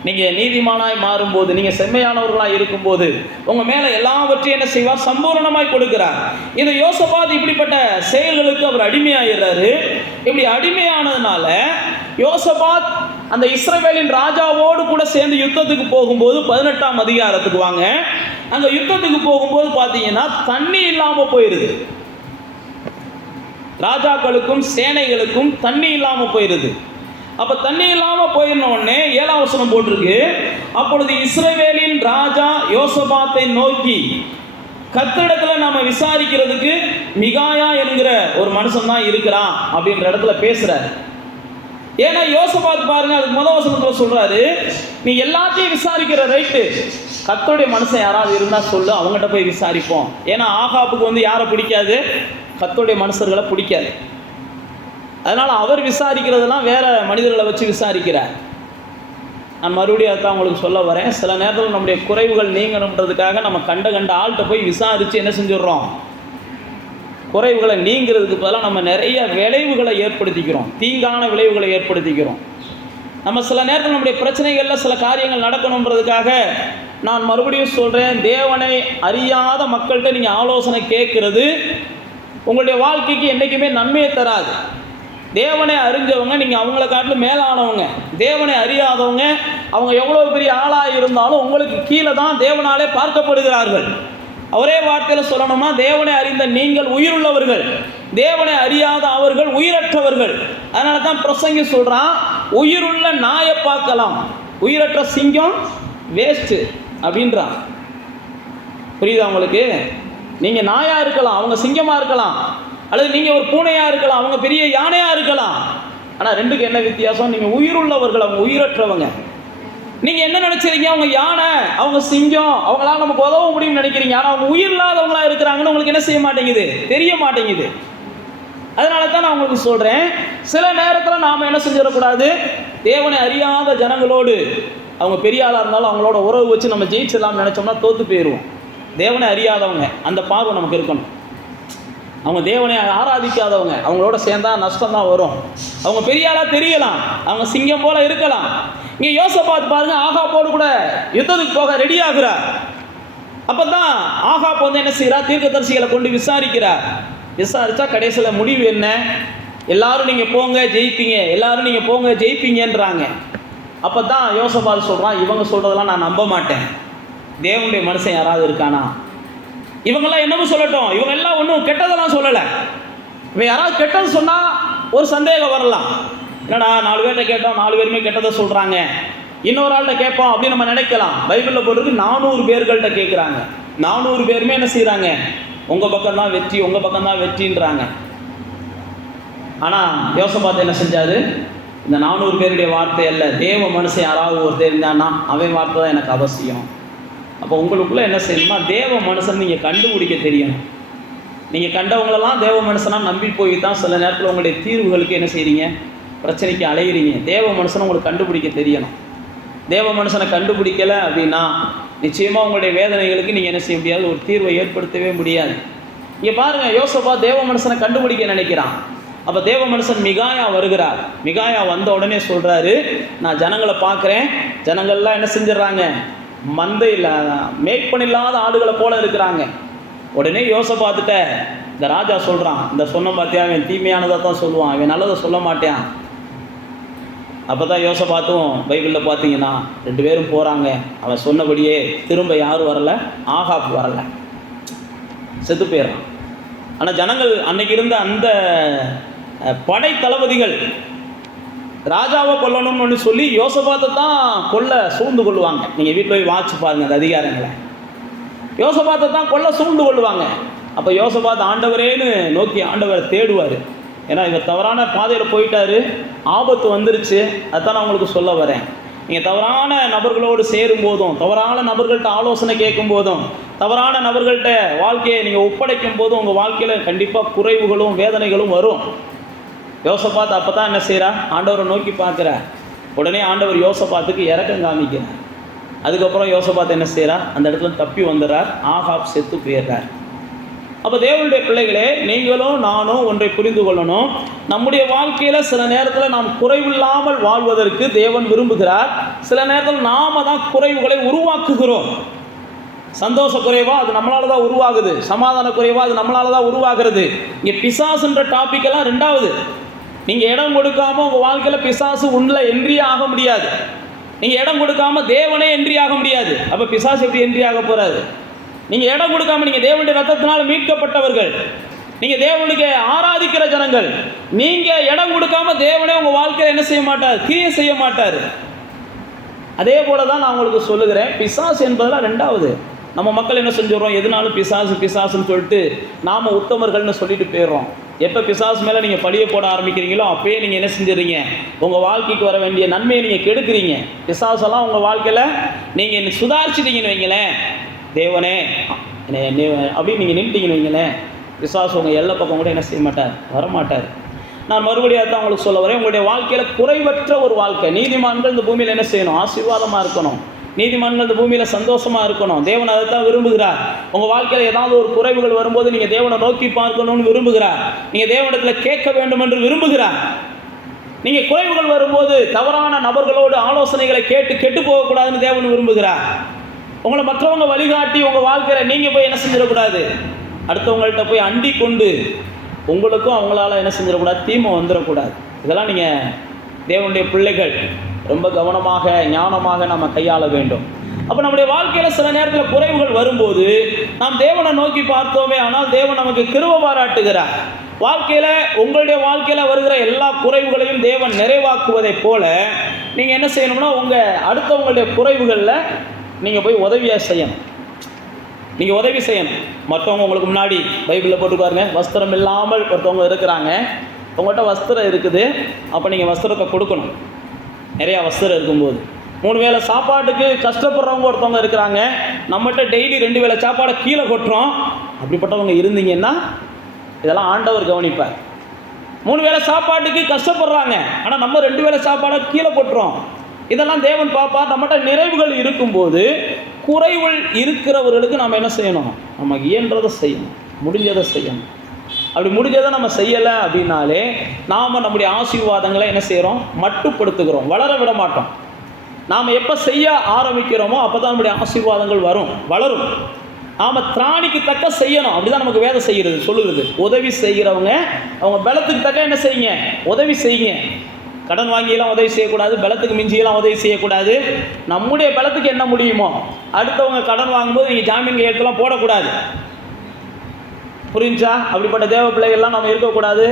நீங்கள் நீதிமானாய் மாறும்போது, நீங்கள் செம்மையானவர்களாக இருக்கும்போது உங்கள் மேலே எல்லாவற்றையும் என்ன செய்வார்? சம்பூர்ணமாய் கொடுக்கிறார். இந்த யோசபாத் இப்படிப்பட்ட செயல்களுக்கு அவர் அடிமையாகிறாரு. இப்படி அடிமையானதுனால யோசபாத் அந்த இஸ்ரவேலின் ராஜாவோடு கூட சேர்ந்து யுத்தத்துக்கு போகும்போது 18ஆம் அதிகாரத்துக்கு வாங்க. அங்க யுத்தத்துக்கு போகும்போது பார்த்தீங்கன்னா தண்ணி இல்லாமல் போயிடுது. ராஜாக்களுக்கும் சேனைகளுக்கும் தண்ணி இல்லாமல் போயிடுது. அப்போ தண்ணி இல்லாமல் போயிருந்த உடனே 7ஆம் வசனம் போட்டிருக்கு, அப்பொழுது இஸ்ரவேலின் ராஜா யோசபாத்தை நோக்கி, கர்த்தரிடத்தில் நாம விசாரிக்கிறதுக்கு மிகாயா என்கிற ஒரு மனுஷன் தான் இருக்கிறான் அப்படின்ற இடத்துல பேசுறாரு. ஏன்னா யோசபாத் பாருங்க, அதுக்கு முதல் வசனத்தில் சொல்றாரு, நீ எல்லாத்தையும் விசாரிக்கிற ரைட்டு, கர்த்தருடைய மனுஷன் யாராவது இருந்தால் சொல்லு, அவங்ககிட்ட போய் விசாரிப்போம். ஏன்னா ஆகாப்புக்கு வந்து யாரை பிடிக்காது? கர்த்தருடைய மனுஷர்களை பிடிக்காது. அதனால் அவர் விசாரிக்கிறதெல்லாம் வேற மனிதர்களை வச்சு விசாரிக்கிறார். நான் மறுபடியும் அதான் உங்களுக்கு சொல்ல வரேன். சில நேரத்தில் நம்முடைய குறைவுகள் நீங்கணுன்றதுக்காக நம்ம கண்ட ஆள்கிட்ட போய் விசாரித்து என்ன செஞ்சிடறோம்? குறைவுகளை நீங்கிறதுக்கு பதிலாக நம்ம நிறைய விளைவுகளை ஏற்படுத்திக்கிறோம், தீங்கான விளைவுகளை ஏற்படுத்திக்கிறோம். நம்ம சில நேரத்தில் நம்முடைய பிரச்சனைகளில் சில காரியங்கள் நடக்கணுன்றதுக்காக, நான் மறுபடியும் சொல்கிறேன், தேவனை அறியாத மக்கள்கிட்ட நீங்கள் ஆலோசனை கேட்குறது உங்களுடைய வாழ்க்கைக்கு என்றைக்குமே நன்மையை தராது. தேவனை அறிஞ்சவங்க நீங்கள் அவங்கள காட்டிலும் மேலானவங்க. தேவனை அறியாதவங்க அவங்க எவ்வளோ பெரிய ஆளாக இருந்தாலும் உங்களுக்கு கீழே தான் தேவனாலே பார்க்கப்படுகிறார்கள். ஒரே வார்த்தையில் சொல்லணும்னா, தேவனை அறிந்த நீங்கள் உயிருள்ளவர்கள், தேவனை அறியாத அவர்கள் உயிரற்றவர்கள். அதனால தான் பிரசங்கி சொல்கிறான், உயிருள்ள நாயை பார்க்கலாம், உயிரற்ற சிங்கம் வேஸ்ட்டு அப்படின்றான். புரியுதா உங்களுக்கு? நீங்கள் நாயாக இருக்கலாம், அவங்க சிங்கமாக இருக்கலாம், அல்லது நீங்கள் ஒரு பூனையாக இருக்கலாம், அவங்க பெரிய யானையாக இருக்கலாம். ஆனால் ரெண்டுக்கு என்ன வித்தியாசம்? நீங்கள் உயிருள்ளவர்கள், அவங்க உயிரற்றவங்க. நீங்கள் என்ன நினச்சிருக்கீங்க? அவங்க யானை, அவங்க சிங்கம், அவங்களால நமக்கு உதவ முடியும்னு நினைக்கிறீங்க. ஆனால் அவங்க உயிர் இல்லாதவங்களா இருக்கிறாங்கன்னு உங்களுக்கு என்ன செய்ய மாட்டேங்குது? தெரிய மாட்டேங்குது. அதனால தான் நான் உங்களுக்கு சொல்கிறேன், சில நேரத்தில் நாம் என்ன செஞ்சிடக்கூடாது? தேவனை அறியாத ஜனங்களோடு, அவங்க பெரிய ஆளாக இருந்தாலும் அவங்களோட உறவு வச்சு நம்ம ஜெயிச்சிடலாம்னு நினச்சோம்னா தோற்று போயிடுவோம். தேவனை அறியாதவங்க அந்த பார்வை நமக்கு இருக்கணும். அவங்க தேவனை ஆராதிக்காதவங்க, அவங்களோட சேர்ந்தா நஷ்டம் தான் வரும். அவங்க பெரிய ஆளாக தெரியலாம், அவங்க சிங்கம் போல இருக்கலாம். இங்கே யோசபாத் பாருங்க, ஆகாப்போடு கூட யுத்தத்துக்கு போக ரெடி ஆகுறார். அப்போ தான் ஆகாப் வந்து என்ன செய்கிறார்? தீர்க்கதரிசிகளை கொண்டு விசாரிக்கிறார். விசாரித்தா கடைசியில் முடிவு என்ன? எல்லாரும் நீங்கள் போங்க ஜெயிப்பீங்க, எல்லாரும் நீங்கள் போங்க ஜெயிப்பீங்கன்றாங்க. அப்போ தான் யோசபாத் சொல்கிறான், இவங்க சொல்கிறதெல்லாம் நான் நம்ப மாட்டேன். தேவனுடைய மனுஷன் யாராவது இருக்கானா? இவங்கெல்லாம் என்னமோ சொல்லட்டும், இவங்க எல்லாம் ஒன்றும் கெட்டதெல்லாம் சொல்லலை. இவன் யாராவது கெட்டது சொன்னால் ஒரு சந்தேகம் வரலாம். என்னடா 4 பேர்கிட்ட கேட்டோம், 4 பேருமே கெட்டதை சொல்கிறாங்க, இன்னொரு ஆள்கிட்ட கேட்போம் அப்படின்னு நம்ம நினைக்கலாம். பைபிளில் போட்டிருக்கு 400 பேர்கள்ட்ட கேட்குறாங்க. 400 பேருமே என்ன செய்கிறாங்க? உங்கள் பக்கம்தான் வெற்றி, உங்கள் பக்கம்தான் வெற்றின்றாங்க. ஆனால் யோசபாத் என்ன செஞ்சாரு? இந்த 400 பேருடைய வார்த்தை அல்ல, தேவ மனுஷன் யாராவது ஒருத்தர் இருந்தான்னா அவன் வார்த்தை தான் எனக்கு அவசியம். அப்போ உங்களுக்குள்ளே என்ன செய்யணுமா, தேவ மனுஷன் நீங்கள் கண்டுபிடிக்க தெரியணும். நீங்கள் கண்டவங்களெல்லாம் தேவ மனுஷனாக நம்பி போய் தான் சில நேரத்தில் உங்களுடைய தீர்வுகளுக்கு என்ன செய்கிறீங்க, பிரச்சனைக்கு அலையிறீங்க. தேவ மனுஷனை உங்களுக்கு கண்டுபிடிக்க தெரியணும். தேவ மனுஷனை கண்டுபிடிக்கலை அப்படின்னா நிச்சயமாக உங்களுடைய வேதனைகளுக்கு நீங்கள் என்ன செய்ய முடியாது, ஒரு தீர்வை ஏற்படுத்தவே முடியாது. இங்கே பாருங்கள், யோசப்பா தேவ மனுஷனை கண்டுபிடிக்க நினைக்கிறான். அப்போ தேவ மனுஷன் மிகாயா வருகிறார். மிகாயா வந்த உடனே சொல்கிறாரு, நான் ஜனங்களை பார்க்குறேன், ஜனங்கள்லாம் என்ன செஞ்சிடறாங்க, மந்தையில் மேய்ப்பனில்லாத ஆடுகளை போல இருக்கிறாங்க. உடனே யோசபாத்துட்ட இந்த ராஜா சொல்கிறான், இந்த சொன்ன பார்த்தியா, அவன் தீமையானதை தான் சொல்லுவான், அவன் நல்லதை சொல்ல மாட்டான். அப்போ தான் யோசபாத்தும் பைபிளில் பார்த்தீங்கன்னா 2 பேரும் போகிறாங்க. அவன் சொன்னபடியே திரும்ப யாரும் வரலை, ஆகாப் வரலை, செத்து போயிடறான். ஆனால் ஜனங்கள் அன்னைக்கு இருந்த அந்த படை தளபதிகள் ராஜாவை கொல்லணும்னு சொல்லி யோசபாத்தை தான் கொல்ல சூழ்ந்து கொள்ளுவாங்க. நீங்கள் வீட்டில் போய் வாட்சி பாருங்கள் அந்த அதிகாரங்களை. யோசபாத்தை தான் கொல்ல சூழ்ந்து கொள்ளுவாங்க. அப்போ யோசபாத் ஆண்டவரேன்னு நோக்கி ஆண்டவரை தேடுவார். ஏன்னா இவர் தவறான பாதையில் போயிட்டாரு, ஆபத்து வந்துருச்சு. அதுதான் நான் உங்களுக்கு சொல்ல வரேன். நீங்கள் தவறான நபர்களோடு சேரும் போதும், தவறான நபர்கள்ட்ட ஆலோசனை கேட்கும் போதும், தவறான நபர்கள்ட்ட வாழ்க்கையை நீங்கள் ஒப்படைக்கும் போதும் உங்கள் வாழ்க்கையில் கண்டிப்பாக குறைவுகளும் வேதனைகளும் வரும். யோசபாத் அப்போ தான் என்ன செய்கிறா, ஆண்டவரை நோக்கி பார்க்குற. உடனே ஆண்டவர் யோசபாத்துக்கு இரக்கம் காமிக்கிறார். அதுக்கப்புறம் யோசபாத் என்ன செய்கிறா, அந்த இடத்துல தப்பி வந்துடுறார், ஆகாப் செத்து போயிடுறார். அப்போ தேவனுடைய பிள்ளைகளே, நீங்களும் நானும் ஒன்றை புரிந்து கொள்ளணும். நம்முடைய வாழ்க்கையில் சில நேரத்தில் நாம் குறைவில்லாமல் வாழ்வதற்கு தேவன் விரும்புகிறார். சில நேரத்தில் நாம தான் குறைவுகளை உருவாக்குகிறோம். சந்தோஷ குறைவா அது நம்மளால தான் உருவாகுது, சமாதான குறைவா அது நம்மளால தான் உருவாகிறது. இங்கே பிசாசுன்ற டாபிக்கெல்லாம் 2வது. நீங்கள் இடம் கொடுக்காமல் உங்கள் வாழ்க்கையில் பிசாசு உள்ள என்ட்ரி ஆக முடியாது. நீங்கள் இடம் கொடுக்காம தேவனே என்ட்ரி ஆக முடியாது. அப்போ பிசாசு எப்படி என்ட்ரி ஆக போகிறாரு? நீங்கள் இடம் கொடுக்காம, நீங்கள் தேவனுடைய ரத்தத்தினால் மீட்கப்பட்டவர்கள், நீங்கள் தேவனுக்கு ஆராதிக்கிற ஜனங்கள், நீங்கள் இடம் கொடுக்காம தேவனே உங்கள் வாழ்க்கையில் என்ன செய்ய மாட்டார், கிரியை செய்ய மாட்டார். அதே போல தான் நான் உங்களுக்கு சொல்லுகிறேன், பிசாசு என்பதெல்லாம் 2வது. நம்ம மக்கள் என்ன செஞ்சுடுறோம், எதுனாலும் பிசாசு பிசாசுன்னு சொல்லிட்டு நாம் உத்தமர்கள்னு சொல்லிட்டு போயிடுறோம். எப்போ பிசாசு மேலே நீங்கள் பழிய போட ஆரம்பிக்கிறீங்களோ அப்போயே நீங்கள் என்ன செஞ்சிடறீங்க, உங்கள் வாழ்க்கைக்கு வர வேண்டிய நன்மையை நீங்கள் கெடுக்கிறீங்க. பிசாசெல்லாம் உங்கள் வாழ்க்கையில் நீங்கள் சுதாரிச்சிட்டீங்கன்னு வைங்களேன், தேவனே அப்படின்னு நீங்கள் நின்றுட்டீங்கன்னு வைங்களேன், பிசாசு உங்கள் எல்லா பக்கம் கூட என்ன செய்ய மாட்டார், வரமாட்டார். நான் மறுபடியும் தான் உங்களுக்கு சொல்ல வரேன், உங்களுடைய வாழ்க்கையில் குறைவற்ற ஒரு வாழ்க்கை. நீதிமான்கள் இந்த பூமியில் என்ன செய்யணும், ஆசீர்வாதமாக இருக்கணும். நீதிமான்கள் இந்த பூமியில் சந்தோஷமாக இருக்கணும். தேவன் அதை தான் விரும்புகிறார். உங்கள் வாழ்க்கையில் ஏதாவது ஒரு குறைவுகள் வரும்போது நீங்கள் தேவனை நோக்கி பார்க்கணும்னு விரும்புகிறார். நீங்கள் தேவனிடத்தில் கேட்க வேண்டும் என்று விரும்புகிறார். நீங்கள் குறைவுகள் வரும்போது தவறான நபர்களோடு ஆலோசனைகளை கேட்டு கெட்டு போகக்கூடாதுன்னு தேவன் விரும்புகிறார். உங்களை மற்றவங்க வழிகாட்டி உங்கள் வாழ்க்கையில் நீங்கள் போய் என்ன செஞ்சிடக்கூடாது, அடுத்தவங்கள்ட்ட போய் அண்டி கொண்டு உங்களுக்கும் அவங்களால என்ன செஞ்சிடக்கூடாது, தீமை வந்துடக்கூடாது. இதெல்லாம் நீங்கள் தேவனுடைய பிள்ளைகள் ரொம்ப கவனமாக ஞானமாக நம்ம கையாள வேண்டும். அப்போ நம்முடைய வாழ்க்கையில் சில நேரத்தில் குறைவுகள் வரும்போது நாம் தேவனை நோக்கி பார்த்தோமே ஆனால் தேவன் நமக்கு கிருபை பாராட்டுகிறார். வாழ்க்கையில் உங்களுடைய வாழ்க்கையில் வருகிற எல்லா குறைவுகளையும் தேவன் நிறைவாக்குவதை போல நீங்கள் என்ன செய்யணும்னா, உங்கள் அடுத்தவங்களுடைய குறைவுகளில் நீங்கள் போய் உதவியாக செய்யணும். நீங்கள் உதவி செய்யணும். மற்றவங்க உங்களுக்கு முன்னாடி பைபிளில் போட்டு பாருங்க, வஸ்திரம் இல்லாமல் ஒருத்தவங்க இருக்கிறாங்க, உங்கள்கிட்ட வஸ்திரம் இருக்குது, அப்போ நீங்கள் வஸ்திரத்தை கொடுக்கணும். நிறையா வஸ்திரம் இருக்கும்போது 3 வேளை சாப்பாட்டுக்கு கஷ்டப்படுறவங்க ஒருத்தவங்க இருக்கிறாங்க, நம்மகிட்ட டெய்லி 2 வேளை சாப்பாடை கீழே கொட்டுறோம். அப்படிப்பட்டவங்க இருந்தீங்கன்னா இதெல்லாம் ஆண்டவர் கவனிப்பார். 3 வேளை சாப்பாட்டுக்கு கஷ்டப்படுறாங்க, ஆனால் நம்ம 2 வேளை சாப்பாடை கீழே கொட்டுறோம். இதெல்லாம் தேவன் பார்ப்பார். நம்மகிட்ட நிறைவுகள் இருக்கும்போது குறைவுகள் இருக்கிறவர்களுக்கு நம்ம என்ன செய்யணும், நம்ம இயன்றதை செய்யணும், முடிஞ்சதை செய்யணும். அப்படி முடிஞ்சதை நம்ம செய்யலை அப்படின்னாலே நாம் நம்முடைய ஆசீர்வாதங்களை என்ன செய்கிறோம், மட்டுப்படுத்துகிறோம், வளர விட மாட்டோம். நாம் எப்போ செய்ய ஆரம்பிக்கிறோமோ அப்போ தான் நம்முடைய ஆசீர்வாதங்கள் வளரும். நாம் திராணிக்கு தக்க செய்யணும். அப்படி தான் நமக்கு வேலை செய்கிறது சொல்லுகிறது. உதவி செய்கிறவங்க அவங்க பலத்துக்கு தக்க என்ன செய்யுங்க, உதவி செய்யுங்க. கடன் வாங்கியெல்லாம் உதவி செய்யக்கூடாது, பலத்துக்கு மிஞ்சியெல்லாம் உதவி செய்யக்கூடாது. நம்முடைய பலத்துக்கு என்ன முடியுமோ, அடுத்தவங்க கடன் வாங்கும்போது நீங்கள் ஜாமீன் கையெழுத்துலாம் போடக்கூடாது. புரிஞ்சா? அப்படிப்பட்ட தேவ பிள்ளைகள்லாம் நம்ம இருக்கக்கூடாது.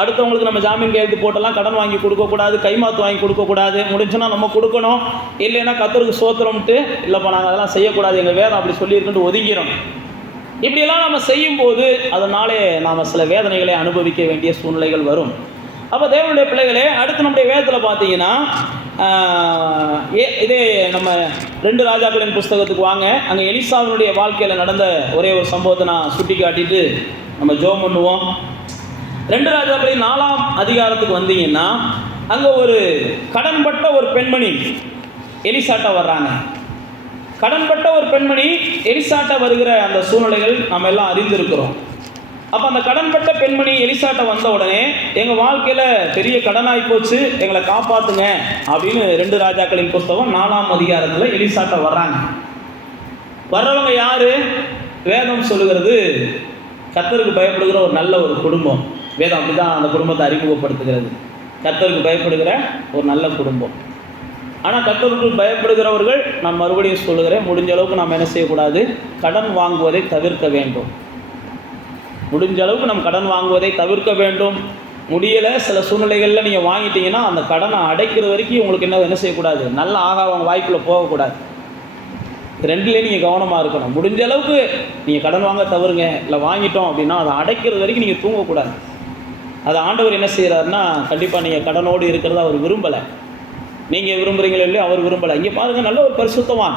அடுத்தவங்களுக்கு நம்ம ஜாமீன் கையெழுத்து போட்டெல்லாம் கடன் வாங்கி கொடுக்கக்கூடாது, கைமாத்து வாங்கி கொடுக்கக்கூடாது. முடிஞ்சுன்னா நம்ம கொடுக்கணும், இல்லைன்னா கர்த்தருக்கு சோத்திரம்ட்டு இல்லைப்பா நாங்கள் அதெல்லாம் செய்யக்கூடாது, எங்கள் வேதம் அப்படி சொல்லியிருக்குன்ட்டு ஒதுங்கிறோம். இப்படியெல்லாம் நம்ம செய்யும்போது அதனாலே நாம் சில வேதனைகளை அனுபவிக்க வேண்டிய சூழ்நிலைகள் வரும். அப்போ தேவனுடைய பிள்ளைகளே, அடுத்து நம்முடைய வேதத்தில் பார்த்தீங்கன்னா இதே நம்ம 2 ராஜாக்களின் புஸ்தகத்துக்கு வாங்க. அங்கே எலிசாவினுடைய வாழ்க்கையில் நடந்த ஒரே ஒரு சம்பவத்தை நான் சுட்டி காட்டிட்டு நம்ம ஜெபம் பண்ணுவோம். 2 ராஜாக்களின் 4ஆம் அதிகாரத்துக்கு வந்தீங்கன்னா அங்கே ஒரு கடன்பட்ட ஒரு பெண்மணி எலிசாட்ட வர்றாங்க. கடன்பட்ட ஒரு பெண்மணி எலிசாட்ட வருகிற அந்த சூழ்நிலைகள் நம்ம எல்லாம் அறிந்திருக்கிறோம். அப்போ அந்த கடன்பட்ட பெண்மணி எலிசாட்ட வந்த உடனே எங்கள் வாழ்க்கையில் பெரிய கடனாகி போச்சு, எங்களை காப்பாற்றுங்க அப்படின்னு 2 ராஜாக்களின் புஸ்தகம் 4ஆம் அதிகாரத்தில் எலிசாட்ட வர்றாங்க. வர்றவங்க யார்? வேதம் சொல்லுகிறது கர்த்தருக்கு பயப்படுகிற ஒரு நல்ல ஒரு குடும்பம். வேதம் அப்படி தான் அந்த குடும்பத்தை அறிமுகப்படுத்துகிறது. கர்த்தருக்கு பயப்படுகிற ஒரு நல்ல குடும்பம். ஆனால் கர்த்தருக்கு பயப்படுகிறவர்கள், நான் மறுபடியும் சொல்லுகிறேன், முடிஞ்ச அளவுக்கு நாம் என்ன செய்யக்கூடாது? கடன் வாங்குவதை தவிர்க்க வேண்டும். முடிஞ்ச அளவுக்கு நம்ம கடன் வாங்குவதை தவிர்க்க வேண்டும். முடியலை, சில சூழ்நிலைகளில் நீங்கள் வாங்கிட்டீங்கன்னா அந்த கடனை அடைக்கிற வரைக்கும் உங்களுக்கு என்ன செய்யக்கூடாது? நல்ல ஆகாரம் வாய்க்குள்ளே போகக்கூடாது. ரெண்டுலேயும் நீங்கள் கவனமாக இருக்கணும். முடிஞ்ச அளவுக்கு நீங்கள் கடன் வாங்க தவறுங்க. இல்லை வாங்கிட்டோம் அப்படின்னா அதை அடைக்கிறது வரைக்கும் நீங்கள் தூங்கக்கூடாது. அதை ஆண்டவர் என்ன செய்கிறாருன்னா, கண்டிப்பாக நீங்கள் கடனோடு இருக்கிறத அவர் விரும்பலை. நீங்கள் விரும்புகிறீங்களோ இல்லையோ அவர் விரும்பலை. இங்கே பாருங்கள், நல்ல ஒரு பரிசுத்தவான்,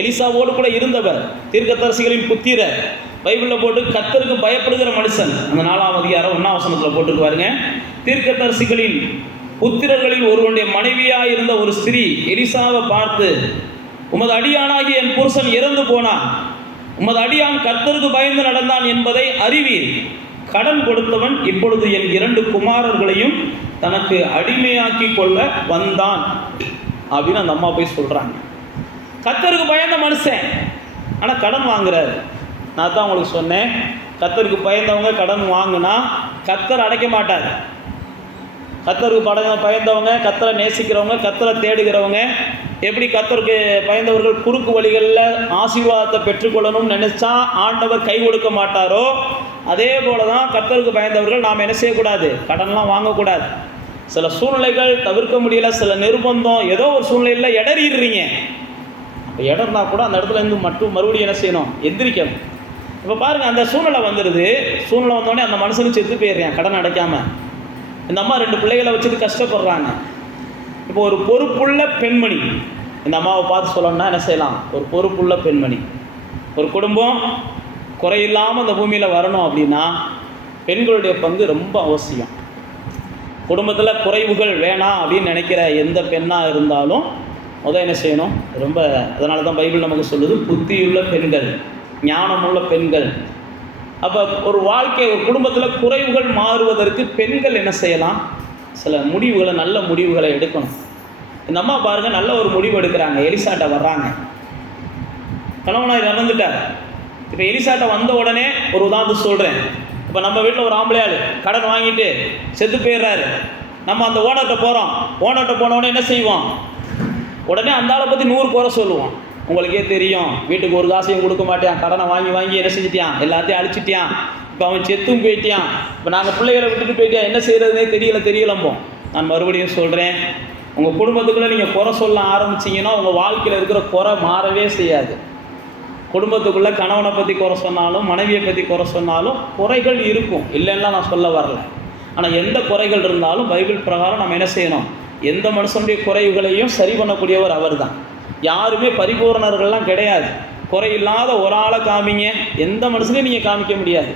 எலிசாவோடு கூட இருந்தவர், தீர்க்கதரிசிகளின் புத்திரர், பைபிளில் போட்டு கர்த்தருக்கு பயப்படுகிற மனுஷன். அந்த 4ஆம் அதிகாரம் 1ஆம் வசனத்தில் போட்டுட்டு பாருங்க. தீர்க்கதரிசிகளின் புத்திரர்களில் ஒருவனுடைய மனைவியாக இருந்த ஒரு ஸ்திரீ எலிசாவை பார்த்து, உமது அடியானாகிய என் புருஷன் இறந்து போனான், உமது அடியான் கர்த்தருக்கு பயந்து நடந்தான் என்பதை அறிவீர். கடன் கொடுத்தவன் இப்பொழுது என் 2 குமாரர்களையும் தனக்கு அடிமையாக்கி கொள்ள வந்தான் அப்படின்னு அந்த அம்மா போய் சொல்கிறாங்க. கர்த்தருக்கு பயந்த மனுஷன், ஆனால் கடன் வாங்குறாரு. நான் தான் உங்களுக்கு சொன்னேன், கர்த்தருக்கு பயந்தவங்க கடன் வாங்கினா கர்த்தர் அடைக்க மாட்டார். கர்த்தருக்கு பயந்தவங்க, கர்த்தரை நேசிக்கிறவங்க, கர்த்தரை தேடுகிறவங்க, எப்படி கர்த்தருக்கு பயந்தவர்கள் குறுக்கு வழிகளில் ஆசீர்வாதத்தை பெற்றுக்கொள்ளணும்னு நினச்சா ஆண்டவர் கை கொடுக்க மாட்டாரோ, அதே போல தான் கர்த்தருக்கு பயந்தவர்கள் நாம் என்ன செய்யக்கூடாது? கடன்லாம் வாங்கக்கூடாது. சில சூழ்நிலைகள் தவிர்க்க முடியல, சில நிர்பந்தம், ஏதோ ஒரு சூழ்நிலையில் இடறிடுறீங்க. இப்போ இடர்னா கூட அந்த இடத்துல இருந்து மறுபடியும் என்ன செய்யணும்? எந்திரிக்கணும். இப்போ பாருங்கள், அந்த சூழ்நிலை வந்துடுது. சூழ்நிலை வந்தோடனே அந்த மனுஷனுக்கு செத்து போயிடுறேன் கடன் அடைக்காமல். இந்த அம்மா 2 பிள்ளைகளை வச்சுட்டு கஷ்டப்படுறாங்க. இப்போ ஒரு பொறுப்புள்ள பெண்மணி, இந்த அம்மாவை பார்த்து சொல்லணும்னா என்ன செய்யலாம்? ஒரு பொறுப்புள்ள பெண்மணி. ஒரு குடும்பம் குறையில்லாமல் அந்த பூமியில் வரணும் அப்படின்னா பெண்களுடைய பங்கு ரொம்ப அவசியம். குடும்பத்தில் குறைவுகள் வேணாம் அப்படின்னு நினைக்கிற எந்த பெண்ணாக இருந்தாலும் என்ன செய்யணும்? ரொம்ப, அதனால தான் பைபிள் நமக்கு சொல்லுது, புத்தியுள்ள பெண்கள், ஞானமுள்ள பெண்கள். அப்போ ஒரு வாழ்க்கை, ஒரு குடும்பத்தில் குறைவுகள் மாறுவதற்கு பெண்கள் என்ன செய்யலாம்? சில முடிவுகளை, நல்ல முடிவுகளை எடுக்கணும். இந்த அம்மா பாருங்கள், நல்ல ஒரு முடிவு எடுக்கிறாங்க. எலிசாட்ட வர்றாங்க. கணவனாய் இறந்துட்டார். இப்போ எலிசாட்ட வந்த உடனே ஒரு உதாரணம் சொல்கிறேன். இப்போ நம்ம வீட்டில் ஒரு ஆம்பளையாள் கடன் வாங்கிட்டு செத்து போயிடுறாரு. நம்ம அந்த ஓனர்கிட்ட போகிறோம். ஓனர்கிட்ட போனோடனே என்ன செய்வோம்? உடனே அந்த ஆளை பற்றி 100 குறை சொல்லுவோம். உங்களுக்கே தெரியும், வீட்டுக்கு ஒரு காசையும் கொடுக்க மாட்டேன், கடனை வாங்கி வாங்கி என்ன செஞ்சிட்டியான்? எல்லாத்தையும் அழிச்சிட்டியான். இப்போ அவன் செத்தும் போயிட்டியான். இப்போ நாங்கள் பிள்ளைகளை விட்டுட்டு போயிட்டியா, என்ன செய்கிறதுனே தெரியலம்போ. நான் மறுபடியும் சொல்கிறேன், உங்கள் குடும்பத்துக்குள்ளே நீங்கள் குறை சொல்ல ஆரம்பிச்சிங்கன்னா உங்கள் வாழ்க்கையில் இருக்கிற குறை மாறவே செய்யாது. குடும்பத்துக்குள்ளே கணவனை பற்றி குறை சொன்னாலும், மனைவியை பற்றி குறை சொன்னாலும் குறைகள் இருக்கும், இல்லைன்னா நான் சொல்ல வரல. ஆனால் எந்த குறைகள் இருந்தாலும் பைபிள் பிரகாரம் நம்ம என்ன செய்யணும்? எந்த மனுஷனுடைய குறைவுகளையும் சரி பண்ணக்கூடியவர் அவர் தான். யாருமே பரிபூரணர்கள்லாம் கிடையாது. குறை இல்லாத ஒரு ஆளை காமிங்க, எந்த மனுஷனையும் நீங்கள் காமிக்க முடியாது.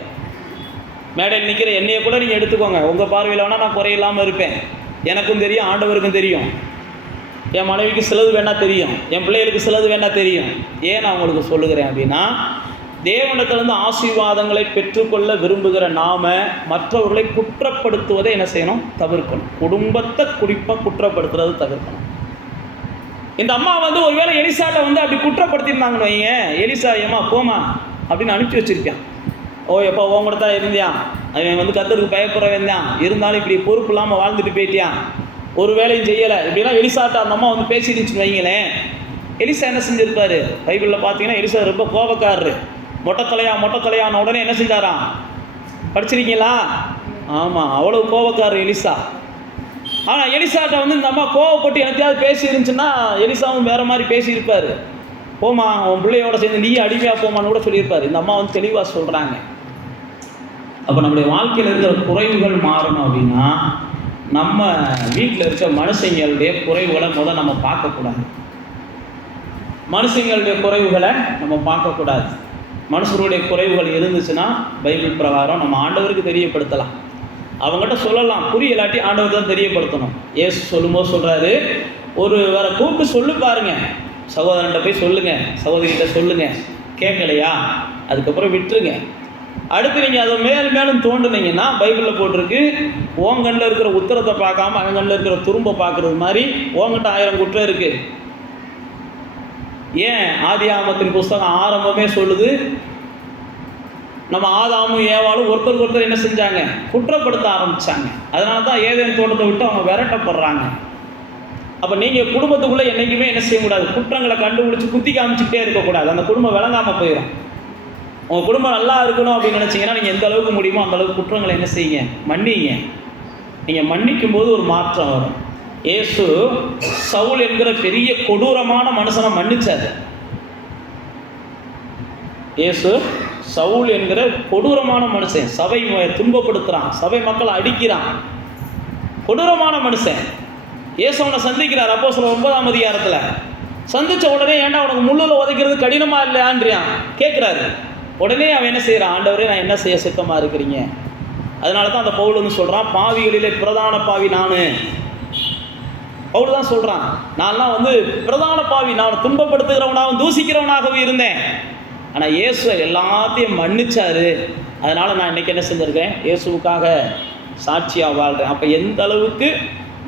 மேடையில் நிற்கிற என்னையை கூட நீங்கள் எடுத்துக்கோங்க. உங்கள் பார்வையில் வேணால் நான் குறையில்லாமல் இருப்பேன். எனக்கும் தெரியும், ஆண்டவருக்கும் தெரியும். என் மனைவிக்கு சிலது வேணால் தெரியும், என் பிள்ளைகளுக்கு சிலது வேணால் தெரியும். ஏன் நான் உங்களுக்கு சொல்லுகிறேன் அப்படின்னா, தேவனிடத்திலிருந்து ஆசீர்வாதங்களை பெற்றுக்கொள்ள விரும்புகிற நாம மற்றவர்களை குற்றப்படுத்துவதை என்ன செய்யணும்? தவிர்க்கணும். குடும்பத்தை குற்றப்படுத்துறது தவிர்க்கணும். இந்த அம்மா ஒருவேளை எலிசாட்ட அப்படி குற்றப்படுத்தியிருந்தாங்கன்னு வைங்க, எலிசா ஏமா போமா அப்படின்னு அனுப்பி வச்சிருக்கான். ஓ எப்போ உங்கள்கிட்ட தான் இருந்தியான், அவன் கர்த்தருக்கு பயப்படுறவன் தான், இருந்தாலும் இப்படி பொறுப்பு இல்லாமல் வாழ்ந்துட்டு போயிட்டியான், ஒரு வேலையும் செய்யலை இப்படிலாம் எலிசாட்ட அந்த அம்மா பேசிடுச்சுன்னு வைங்களேன். எலிசா என்ன செஞ்சுருப்பாரு? பைபிளில் பார்த்தீங்கன்னா எலிசா ரொம்ப கோபக்காரரு. மொட்டைத்தலையான உடனே என்ன செஞ்சாராம்? படிச்சிருக்கீங்களா? ஆமாம், அவ்வளோ கோபக்காரர் எலிசா. ஆனால் எலிசாட்ட இந்த அம்மா கோவப்பட்டு எனக்காவது பேசி இருந்துச்சுன்னா எலிசாவும் வேறு மாதிரி பேசியிருப்பார். போமா உன் பிள்ளையோட சேர்ந்து நீ அடிமையாக போமான்னு கூட சொல்லியிருப்பார். இந்த அம்மா தெளிவாக சொல்கிறாங்க. அப்போ நம்முடைய வாழ்க்கையில் இருக்கிற குறைவுகள் மாறணும் அப்படின்னா நம்ம வீட்டில் இருக்க மனுஷங்களுடைய குறைவுகளை நம்ம பார்க்கக்கூடாது. மனுஷங்களுடைய குறைவுகளை நம்ம பார்க்கக்கூடாது. மனுஷருடைய குறைவுகள் இருந்துச்சுன்னா பைபிள் பிரகாரம் நம்ம ஆண்டவருக்கு தெரியப்படுத்தலாம். அவங்ககிட்ட சொல்லலாம், புரியலாட்டி ஆண்டவர் தான் தெரியப்படுத்தணும். ஏசு சொல்லும்போது சொல்கிறாரு, ஒரு வேற கூப்பிட்டு சொல்லு பாருங்க, சகோதரன்கிட்ட போய் சொல்லுங்கள், சகோதரிகிட்ட சொல்லுங்கள், கேட்கலையா அதுக்கப்புறம் விட்டுருங்க. அடுத்து நீங்கள் அதை மேலும் தோண்டுனீங்கன்னா பைபிளில் போட்டிருக்கு, ஓங்கண்ணில் இருக்கிற உத்தரத்தை பார்க்காம அவங்கண்ணில் இருக்கிற துரும்பை பார்க்குறது மாதிரி ஓங்கிட்ட 1000 குற்றம் இருக்குது. ஏன் ஆதியாகமத்தின் புஸ்தகம் ஆரம்பமே சொல்லுது, நம்ம ஆதாமும் ஏவாளும் ஒருத்தருக்கு ஒருத்தர் என்ன செஞ்சாங்க, குற்றப்படுத்த ஆரம்பித்தாங்க. அதனால தான் ஏதேன் தோட்டத்தை விட்டு அவங்க விரட்டப்படுறாங்க. அப்போ நீங்கள் குடும்பத்துக்குள்ளே என்றைக்குமே என்ன செய்யக்கூடாது, குற்றங்களை கண்டுபிடிச்சி குத்தி காமிச்சிக்கிட்டே இருக்கக்கூடாது. அந்த குடும்பம் விளங்காமல் போயிடும். உங்கள் குடும்பம் நல்லா இருக்கணும் அப்படின்னு நினச்சிங்கன்னா நீங்கள் எந்த அளவுக்கு முடியுமோ அந்த அளவுக்கு குற்றங்களை என்ன செய்யுங்க, மன்னிங்க. நீங்கள் மன்னிக்கும் போது ஒரு மாற்றம் வரும். இயேசு சவுல் என்கிற பெரிய கொடூரமான மனுஷனை மன்னிச்சாரு. இயேசு சவுல் என்கிற கொடூரமான மனுஷன், சபை துன்பப்படுத்துகிறான், சபை மக்களை அடிக்கிறான், கொடூரமான மனுஷன். இயேசு அவனை சந்திக்கிறார். அப்போஸ்தலர் 9ஆம் அதிகாரத்தில் சந்தித்த உடனே, ஏன்டா உனக்கு முள்ளில் உதைக்கிறது கடினமாக இல்லையான்றியான் கேட்குறாரு. உடனே அவன் என்ன செய்கிறான், ஆண்டவரே நான் என்ன செய்ய சித்தமாக இருக்கிறீங்க. அதனால தான் அந்த பவுல் வந்து சொல்கிறான், பாவிகளிலே பிரதான பாவி நான். பவுல் தான் சொல்கிறான், நான்லாம் வந்து பிரதான பாவி, நான் துன்பப்படுத்துகிறவனாகவும் தூசிக்கிறவனாகவே இருந்தேன். ஆனால் இயேசு எல்லாத்தையும் மன்னிச்சாரு. அதனால் நான் இன்றைக்கி என்ன செஞ்சுருக்கேன், இயேசுவுக்காக சாட்சியாக வாழ்கிறேன். அப்போ எந்த அளவுக்கு